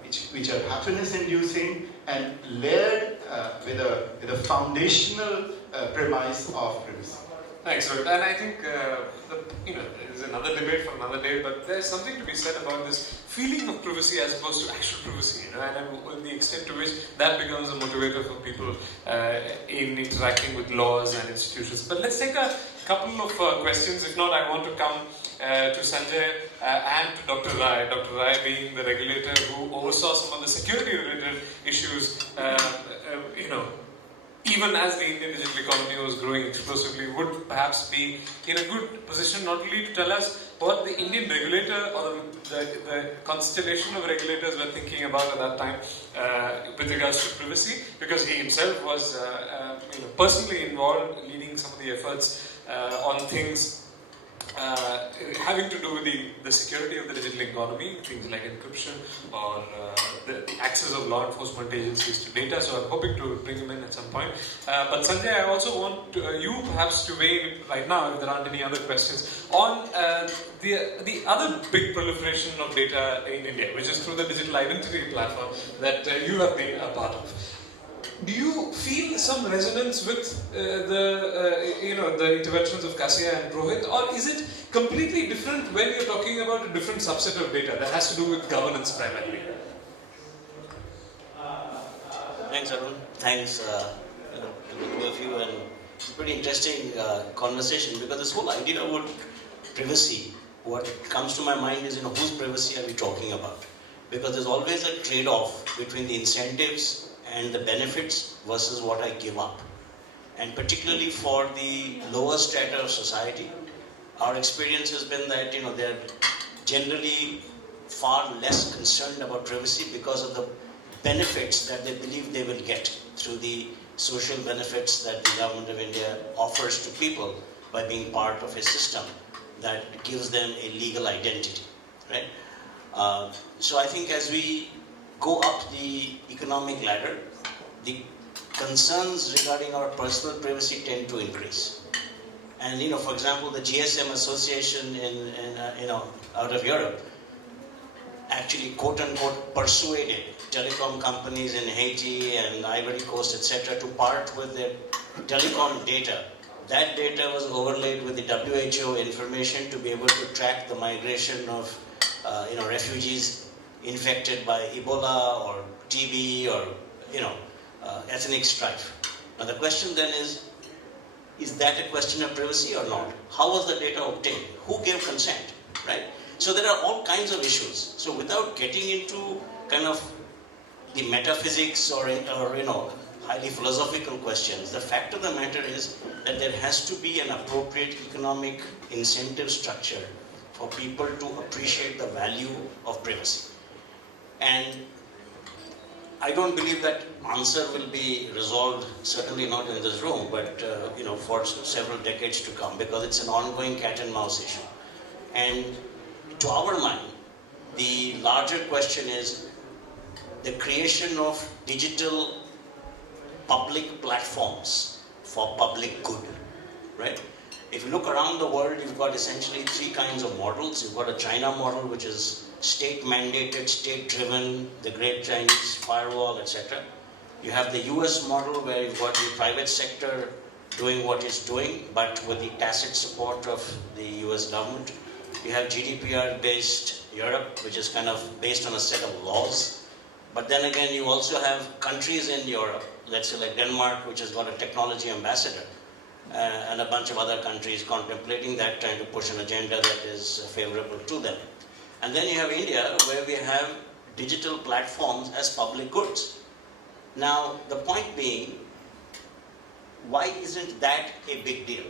which are happiness-inducing, and layered with a foundational premise of privacy. Thanks, Rohit. And I think there's another debate for another day, but there's something to be said about this feeling of privacy as opposed to actual privacy, and the extent to which that becomes a motivator for people in interacting with laws and institutions. But let's take a couple of questions. If not, I want to come to Sanjay and to Dr. Rai. Dr. Rai being the regulator who oversaw some of the security-related issues, even as the Indian digital economy was growing explosively, would perhaps be in a good position not only to tell us what the Indian regulator or the constellation of regulators were thinking about at that time with regards to privacy, because he himself was personally involved leading some of the efforts on things having to do with the security of the digital economy, things like encryption or the access of law enforcement agencies to data. So I'm hoping to bring him in at some point. But Sanjay, I also want you perhaps to weigh in right now, if there aren't any other questions, on the other big proliferation of data in India, which is through the digital identity platform that you have been a part of. Do you feel some resonance with the interventions of Kasia and Rohit, or is it completely different when you're talking about a different subset of data that has to do with governance primarily? Thanks, Arun. Thanks to the two of you, and it's a pretty interesting conversation, because this whole idea about privacy, what comes to my mind is, whose privacy are we talking about? Because there's always a trade-off between the incentives and the benefits versus what I give up. And particularly for the lower strata of society, our experience has been that they're generally far less concerned about privacy because of the benefits that they believe they will get through the social benefits that the government of India offers to people by being part of a system that gives them a legal identity, right? So I think as we go up the economic ladder, the concerns regarding our personal privacy tend to increase. And for example, the GSM Association out of Europe actually quote unquote persuaded telecom companies in Haiti and Ivory Coast, etc., to part with their telecom data that data was overlaid with the WHO information to be able to track the migration of refugees infected by Ebola or TB or ethnic strife. Now the question then is that a question of privacy or not? How was the data obtained? Who gave consent, right? So there are all kinds of issues. So without getting into kind of the metaphysics or highly philosophical questions, the fact of the matter is that there has to be an appropriate economic incentive structure for people to appreciate the value of privacy. And I don't believe that answer will be resolved, certainly not in this room, but for several decades to come, because it's an ongoing cat and mouse issue. And to our mind, the larger question is the creation of digital public platforms for public good, right? If you look around the world, you've got essentially three kinds of models. You've got a China model, which is state-mandated, state-driven, the great Chinese firewall, etc. You have the US model, where you've got the private sector doing what it's doing, but with the tacit support of the US government. You have GDPR-based Europe, which is kind of based on a set of laws. But then again, you also have countries in Europe, let's say like Denmark, which has got a technology ambassador, and a bunch of other countries contemplating that, trying to push an agenda that is favorable to them. And then you have India, where we have digital platforms as public goods. Now, the point being, why isn't that a big deal?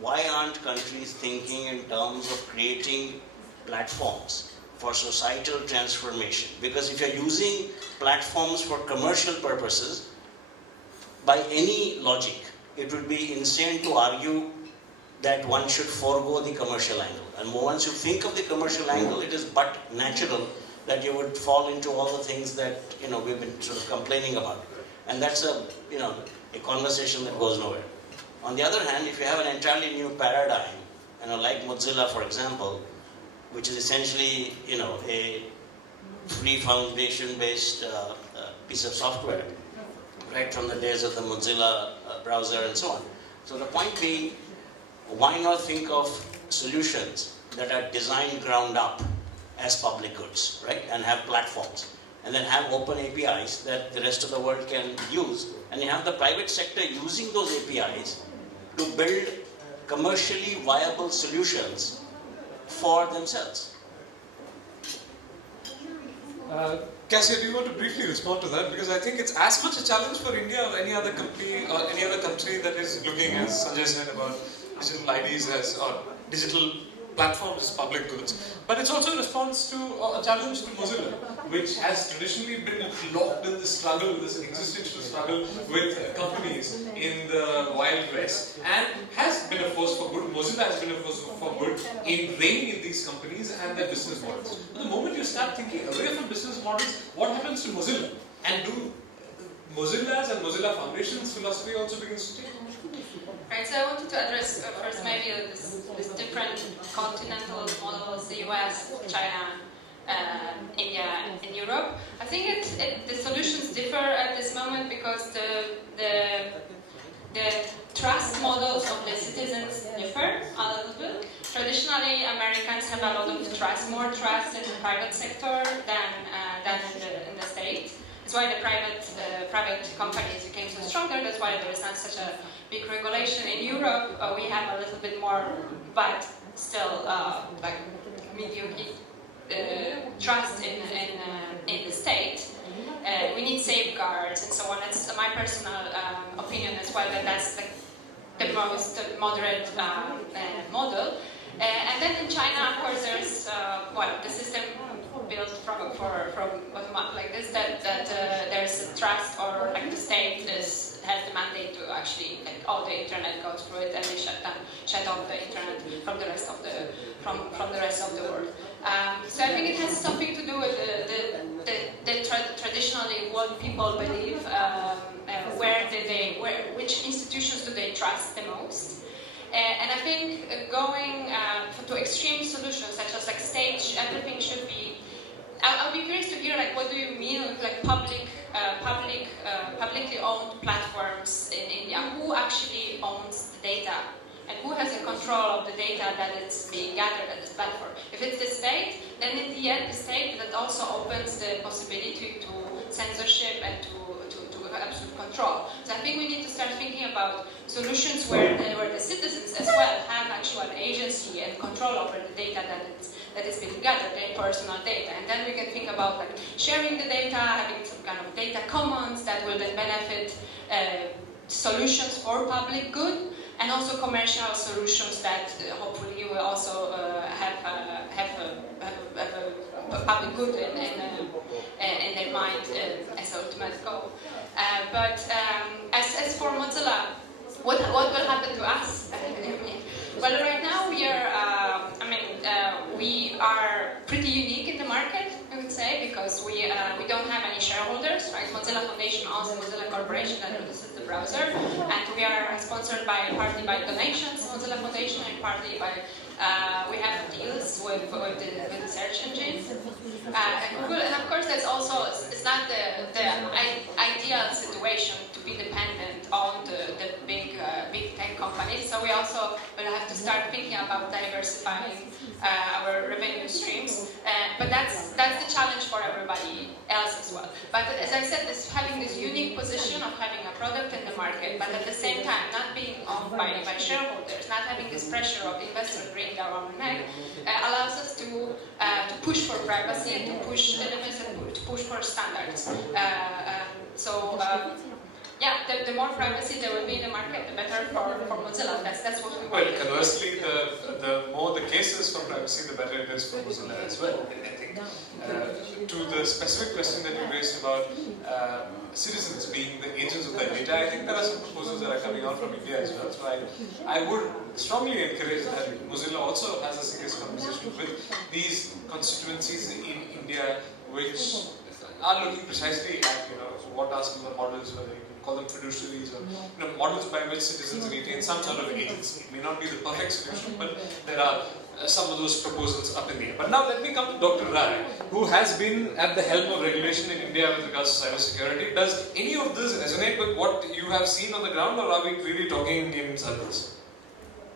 Why aren't countries thinking in terms of creating platforms for societal transformation? Because if you're using platforms for commercial purposes, by any logic, it would be insane to argue that one should forego the commercial angle. And once you think of the commercial angle, it is but natural that you would fall into all the things that we've been sort of complaining about. And that's a conversation that goes nowhere. On the other hand, if you have an entirely new paradigm, like Mozilla, for example, which is essentially a free foundation-based piece of software, right from the days of the Mozilla browser and so on. So the point being, why not think of solutions that are designed ground up as public goods, right? And have platforms. And then have open APIs that the rest of the world can use. And you have the private sector using those APIs to build commercially viable solutions for themselves. Kasia, do you want to briefly respond to that? Because I think it's as much a challenge for India or any other company or any other country that is looking, as Sanjay said, about digital IDs or digital platforms as public goods. But it's also a response to a challenge to Mozilla, which has traditionally been locked in this struggle, this existential struggle with companies in the Wild West, and has been a force for good. Mozilla has been a force for good in reining in these companies and their business models. The moment you start thinking away from business models, what happens to Mozilla? And do Mozilla's and Mozilla Foundation's philosophy also begins to change? Right, so I wanted to address first maybe this different continental models, the US, China, India, and Europe. I think the solutions differ at this moment because the trust models of the citizens differ a little bit. Traditionally, Americans have a lot of trust, more trust in the private sector than in the state. That's why the private companies became so stronger. That's why there is not such a big regulation. In Europe, we have a little bit more, but still like mediocre trust in the state. We need safeguards and so on. That's my personal opinion as well. That's the most moderate model. And then in China, of course, there's the system built from bottom up like this. That there's a trust, or like the state has the mandate to actually all the internet goes through it, and they shut off the internet from the rest of the world. So I think it has something to do with traditionally what people believe. Which institutions do they trust the most? And I think going to extreme solutions such as like state, everything should be I'll be curious to hear, like, what do you mean with like publicly owned platforms in India? Who actually owns the data? And who has the control of the data that is being gathered at this platform? If it's the state, then in the end, the state that also opens the possibility to censorship and to absolute control. So I think we need to start thinking about solutions where the citizens as well have actual agency and control over the data that is being gathered, their personal data. And then we can think about like sharing the data, having some kind of data commons that will then benefit solutions for public good, and also commercial solutions that hopefully will also have a public good in their mind as ultimate goal. But as for Mozilla, what will happen to us? Well, right now we are, we are pretty unique in the market, I would say, because we don't have any shareholders, right? Mozilla Foundation owns Mozilla Corporation, and this is the browser, and we are sponsored partly by donations, Mozilla Foundation, and partly by we have deals with the search engine and Google, and of course that's also it's not the ideal situation to be dependent on the big tech companies. So we also will have to start thinking about diversifying our revenue streams. But that's the challenge for everybody else as well. But as I said, having this unique position of having a product in the market, but at the same time not being owned by shareholders, not having this pressure of investors bringing their own neck, allows us to push for privacy and to push the limits and to push for standards. Yeah, the more privacy there will be in the market, the better for Mozilla. That's what we want. Well, conversely, the more the cases for privacy, the better it is for Mozilla as well, I think. To the specific question that you raised about citizens being the agents of their data, I think there are some proposals that are coming out from India as well. So I would strongly encourage that Mozilla also has a serious conversation with these constituencies in India which are looking precisely at what are some of the models, whether you can call them fiduciaries or models by which citizens retain some sort of agency. It may not be the perfect solution, but there are some of those proposals up in the air. But now let me come to Dr. Rai, who has been at the helm of regulation in India with regards to cybersecurity. Does any of this resonate with what you have seen on the ground, or are we really talking in circles?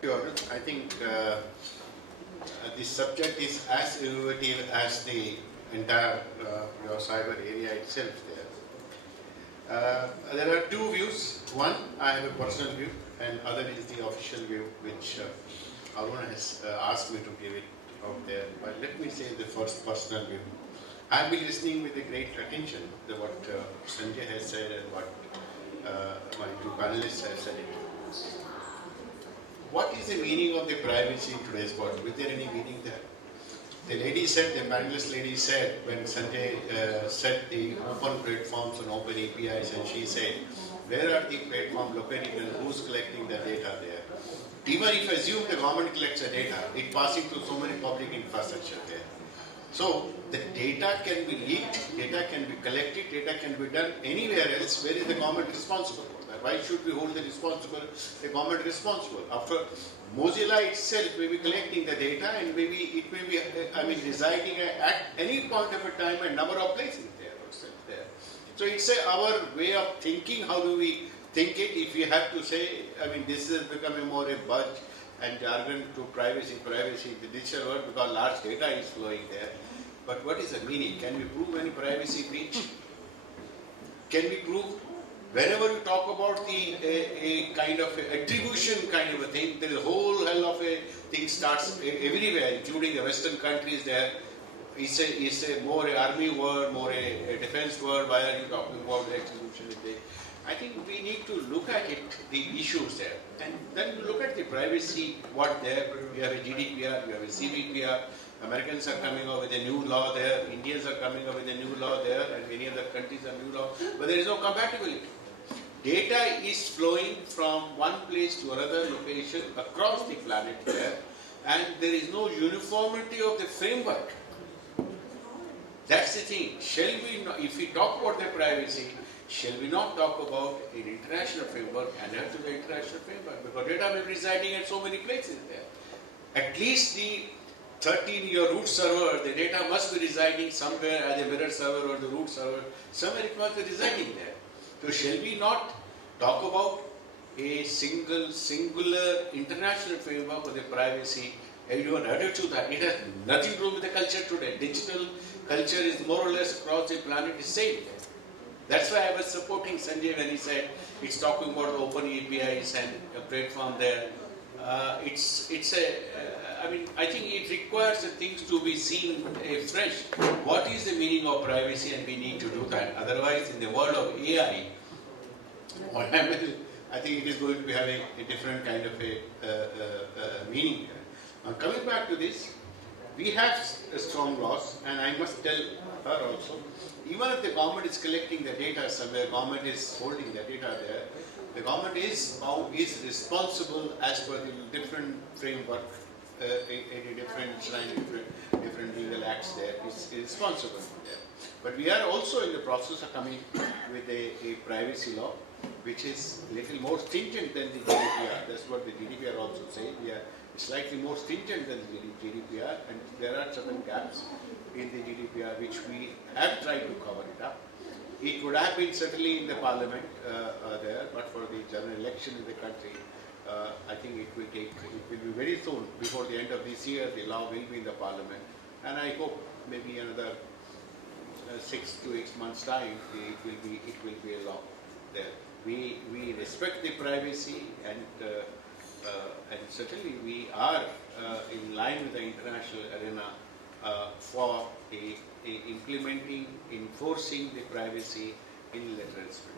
Sure. I think this subject is as innovative as the entire your cyber area itself there. There are two views. One, I have a personal view, and other is the official view, which Arun has asked me to give it out there. But let me say the first personal view. I have been listening with a great attention to what Sanjay has said and what my two panelists have said. What is the meaning of the privacy in today's world? Is there any meaning there? The lady said, the panelist lady said, when Sanjay said the open platforms and open APIs, and she said, where are the platforms located and who's collecting the data there? Even if assume the government collects the data, it passing through so many public infrastructure there. So the data can be leaked, data can be collected, data can be done anywhere else. Where is the government responsible for that? Why should we hold the government responsible? After Mozilla itself may be collecting the data, and maybe it may be, residing at any point of a time a number of places there. So it's our way of thinking. How do we think it? If we have to say, this is becoming more a buzz and jargon to privacy, the digital world, because large data is flowing there. But what is the meaning? Can we prove any privacy breach? Can we prove? Whenever you talk about a kind of attribution kind of a thing, there is a whole hell of a thing starts everywhere, including the Western countries there. It's a more army word, more a defense word. Why are you talking about the attribution? I think we need to look at it, the issues there. And then look at the privacy, what there. We have a GDPR, we have a CBPR. Americans are coming up with a new law there, Indians are coming up with a new law there, and many other countries have new law, but there is no compatibility. Data is flowing from one place to another location across the planet there, and there is no uniformity of the framework. That's the thing. Shall we not, if we talk about the privacy, shall we not talk about an international framework and have to the international framework? Because data may be residing at so many places there. At least the 13 your root server, the data must be residing somewhere as a mirror server or the root server, somewhere it must be residing there. So shall we not talk about a singular international framework for the privacy? Everyone added to that. It has nothing to do with the culture today. Digital culture is more or less across the planet the same. That's why I was supporting Sanjay when he said it's talking about open APIs and a platform there. I think it requires the things to be seen fresh. What is the meaning of privacy, and we need to do that. Otherwise, in the world of AI or ML, I think it is going to be having a different kind of a meaning here. Now, coming back to this, we have strong laws, and I must tell her also, even if the government is collecting the data somewhere, government is holding the data there, the government is responsible as per the different framework, a different legal acts there, is responsible there. But we are also in the process of coming with a privacy law, which is a little more stringent than the GDPR. That's what the GDPR also says. We are slightly more stringent than the GDPR, and there are certain gaps in the GDPR which we have tried to cover it up. It would have been certainly in the parliament there, but for the general election in the country, I think it will be very soon, before the end of this year, the law will be in the parliament, and I hope maybe another 6 to 8 months' time, it will be a law there. We respect the privacy, and certainly we are in line with the international arena for implementing, enforcing the privacy in literal spirit.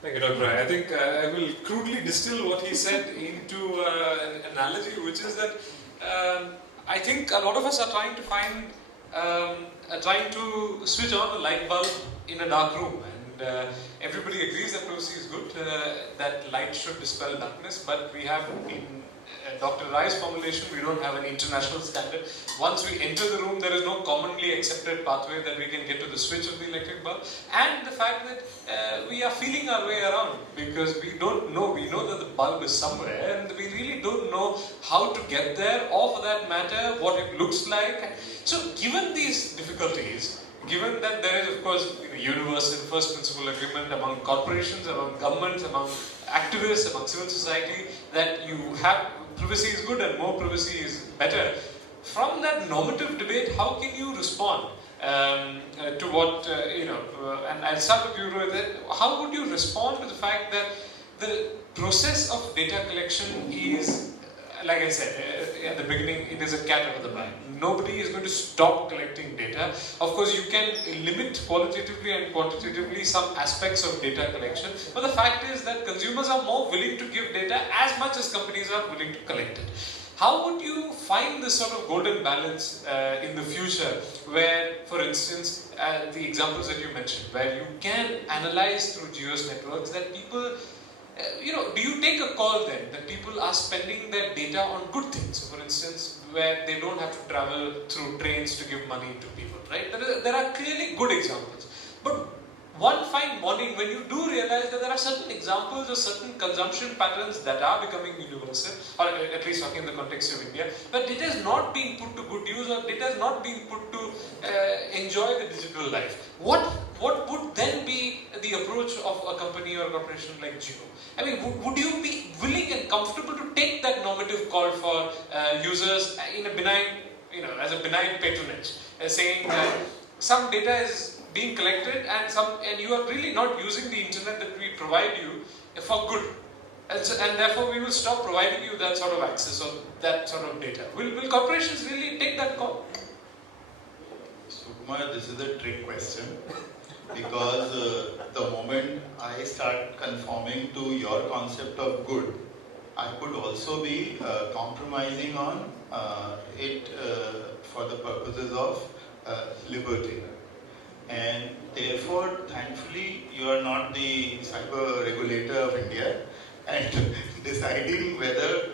Thank you, Dr. Rai. I think I will crudely distill what he said into an analogy, which is that I think a lot of us are trying to switch on a light bulb in a dark room, and everybody agrees that privacy is good, that light should dispel darkness, but we have in Dr. Rai's formulation, we don't have an international standard. Once we enter the room, there is no commonly accepted pathway that we can get to the switch of the electric bulb, and the fact that we are feeling our way around because we don't know. We know that the bulb is somewhere, and we really don't know how to get there, or for that matter, what it looks like. So, given these difficulties, given that there is, of course, universal first principle agreement among corporations, among governments, among activists, among civil society, that you have privacy is good and more privacy is better. From that normative debate, how can you respond to what, and I'll start with you, Rohit. How would you respond to the fact that the process of data collection is, like I said at the beginning, it is a cat out of the bag. Nobody is going to stop collecting data. Of course, you can limit qualitatively and quantitatively some aspects of data collection, but the fact is that consumers are more willing to give data as much as companies are willing to collect it. How would you find this sort of golden balance in the future where, for instance, the examples that you mentioned, where you can analyze through geos networks that people do you take a call then that people are spending their data on good things? So for instance, where they don't have to travel through trains to give money to people, right? There are clearly good examples. But one fine morning, when you do realize that there are certain examples or certain consumption patterns that are becoming universal, or at least talking in the context of India, but it is not being put to good use, or it is not being put to enjoy the digital life. What would then be the approach of a company or a corporation like Jio? I mean, would you be willing and comfortable to take that normative call for users in a benign, as a benign patronage, saying that some data is being collected and you are really not using the internet that we provide you for good, and therefore we will stop providing you that sort of access or that sort of data. Will corporations really take that call? Sukumar, this is a trick question because the moment I start conforming to your concept of good, I could also be compromising on it for the purposes of liberty. And therefore, thankfully, you are not the cyber regulator of India, and deciding whether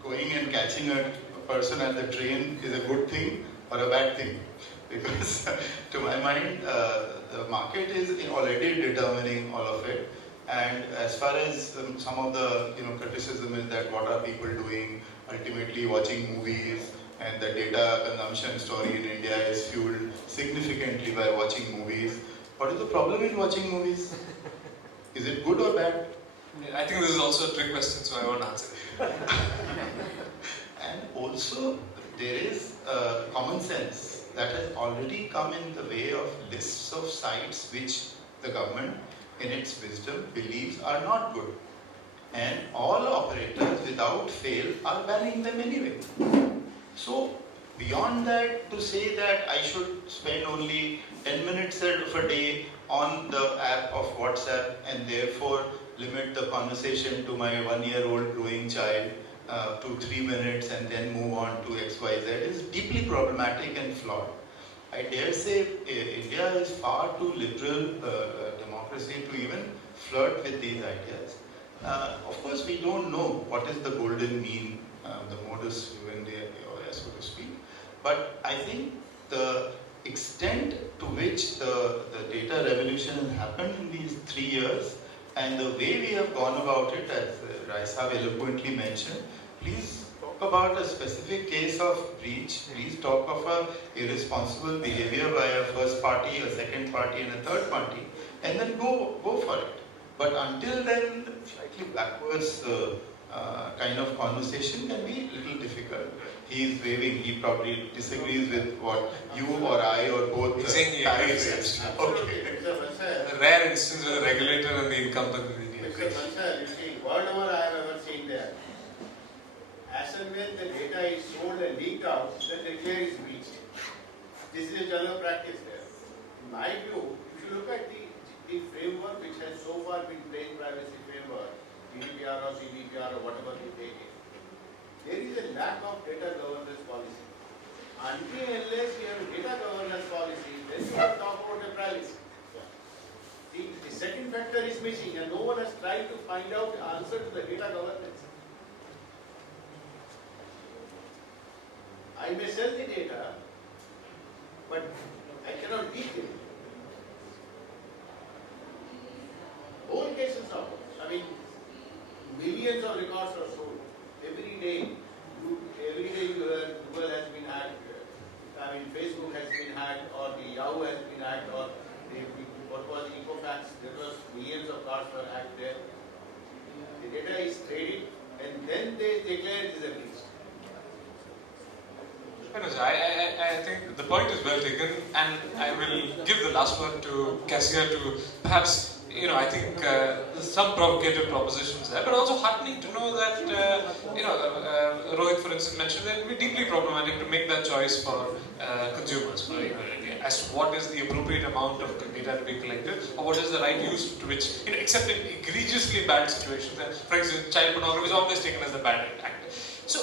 going and catching a person at the train is a good thing or a bad thing. Because to my mind, the market is already determining all of it. And as far as some of the criticism is that what are people doing, ultimately watching movies and the data consumption story in India is fueled significantly by watching movies. What is the problem in watching movies? Is it good or bad? I think this is also a trick question, so I won't answer it. And also, there is common sense that has already come in the way of lists of sites which the government, in its wisdom, believes are not good. And all operators, without fail, are banning them anyway. So, beyond that, to say that I should spend only 10 minutes of a day on the app of WhatsApp and therefore limit the conversation to my 1-year-old growing child to 3 minutes and then move on to XYZ is deeply problematic and flawed. I dare say India is far too liberal democracy to even flirt with these ideas. Of course, we don't know what is the golden mean, the modus vivendi, so to speak. But I think the extent to which the data revolution has happened in these 3 years and the way we have gone about it, as Raisa eloquently mentioned, please talk about a specific case of breach, please talk of a irresponsible behavior by a first party, a second party and a third party, and then go for it. But until then, slightly backwards kind of conversation can be a little difficult. He is waving, he probably disagrees with what you or I or both He's saying he agrees. Okay. A rare instance with the regulator and the incumbent in India. Mr. Bansal, you see, whatever I have ever seen there, as and when the data is sold and leaked out, the declare is breached. This is a general practice there. In my view, if you look at the framework which has so far been plain privacy framework, GDPR or CDPR or whatever you take it, there is a lack of data governance policy. Until unless we have a data governance policy, then we have to talk about the privacy. The second factor is missing and no one has tried to find out the answer to the data governance. I may sell the data, but I cannot leak it. Whole cases are, I mean, millions of records are sold. Every day you hear Google has been hacked, I mean Facebook has been hacked, or the Yahoo has been hacked, or what was Equifax, there was millions of cards were hacked there. The data is traded and then they declare it is a breach. I think the point is well taken, and I will give the last word to Kasia to perhaps, I think there's some provocative propositions there, but also heartening to know that, Rohit, for instance, mentioned that it would be deeply problematic to make that choice for consumers, as to what is the appropriate amount of data to be collected, or what is the right use to which, except in egregiously bad situations. For example, child pornography is always taken as the bad act. So,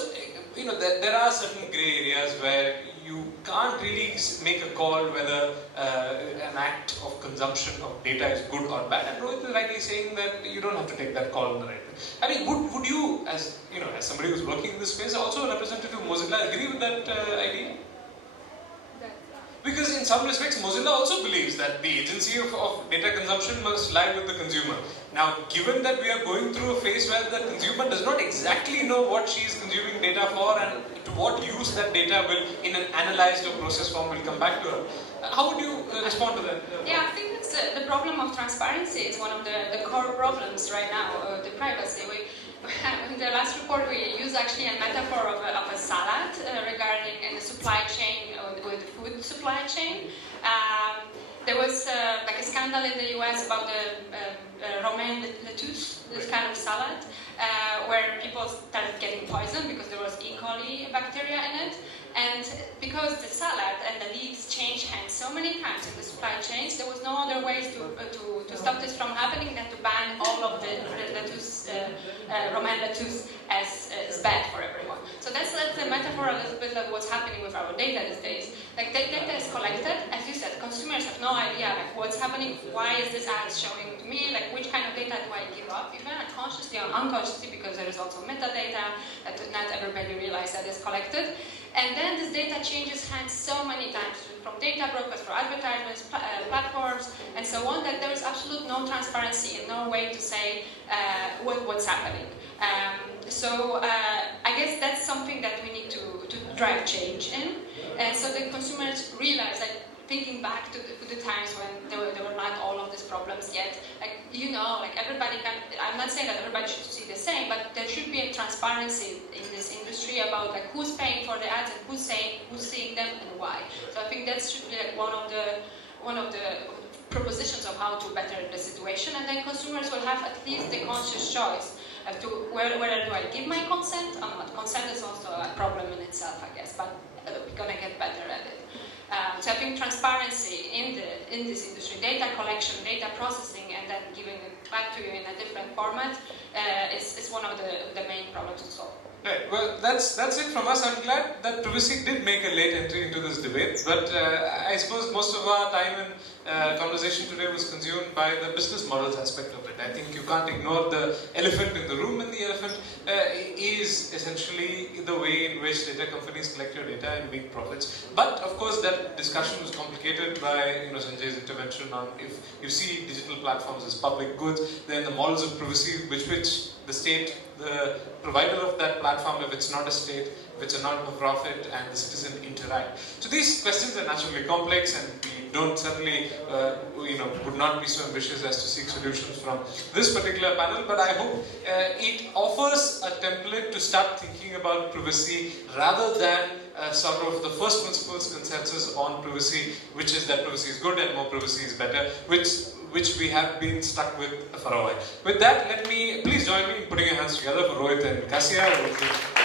there are certain grey areas where you can't really make a call whether an act of consumption of data is good or bad. And Rohit is rightly saying that you don't have to take that call on the right. I mean, would you, as somebody who's working in this space, also a representative of Mozilla, agree with that idea? Because in some respects, Mozilla also believes that the agency of data consumption must lie with the consumer. Now, given that we are going through a phase where the consumer does not exactly know what she is consuming data for and to what use that data will, in an analyzed or process form, will come back to her, how would you respond to that? Yeah, I think it's the problem of transparency is one of the core problems right now, the privacy. In the last report, we used actually a metaphor of a salad regarding the supply chain, with the food supply chain. There was like a scandal in the US about the romaine lettuce, this kind of salad, where people started getting poisoned because there was E. coli bacteria in it. And because the salad and the leaves changed hands so many times in the supply chains, there was no other ways to stop this from happening than to ban all of the lettuce, romaine lettuce as bad for everyone. So that's the metaphor a little bit of what's happening with our data these days. Like data is collected, as you said, consumers have no idea like what's happening, why is this ad showing to me, like which kind of data do I give up, even consciously or unconsciously, because there is also metadata that not everybody realizes that is collected. And then this data changes hands so many times, from data brokers for advertisements, platforms, and so on, that there is absolute no transparency and no way to say what's happening. So I guess that's something that we need to drive change in. And so the consumers realize that, thinking back to the times when there were not all of these problems yet, like, you know, like everybody can, I'm not saying that everybody should see the same, but there should be a transparency in this industry about like who's paying for the ads and who's seeing them and why. So I think that should be like one of the propositions of how to better the situation, and then consumers will have at least the conscious choice to whether do I give my consent or not. Consent is also a problem in itself, I guess, but we're gonna get better at it. So I think transparency in this industry, data collection, data processing, and then giving it back to you in a different format is one of the main problems to solve. Right. Well, that's it from us. I'm glad that privacy did make a late entry into this debate, but I suppose most of our time and conversation today was consumed by the business models aspect of it. I think you can't ignore the elephant in the room, and the elephant is essentially the way in which data companies collect your data and make profits. But of course, that discussion was complicated by Sanjay's intervention on if you see digital platforms as public goods, then the models of privacy which the state, the provider of that platform, if it's not a state, if it's a not-for-profit, and the citizen interact. So these questions are naturally complex, and we don't certainly, would not be so ambitious as to seek solutions from this particular panel, but I hope it offers a template to start thinking about privacy rather than sort of the first principles consensus on privacy, which is that privacy is good and more privacy is better, which we have been stuck with for a while. With that, please join me in putting your hands together for Rohit and Kasia.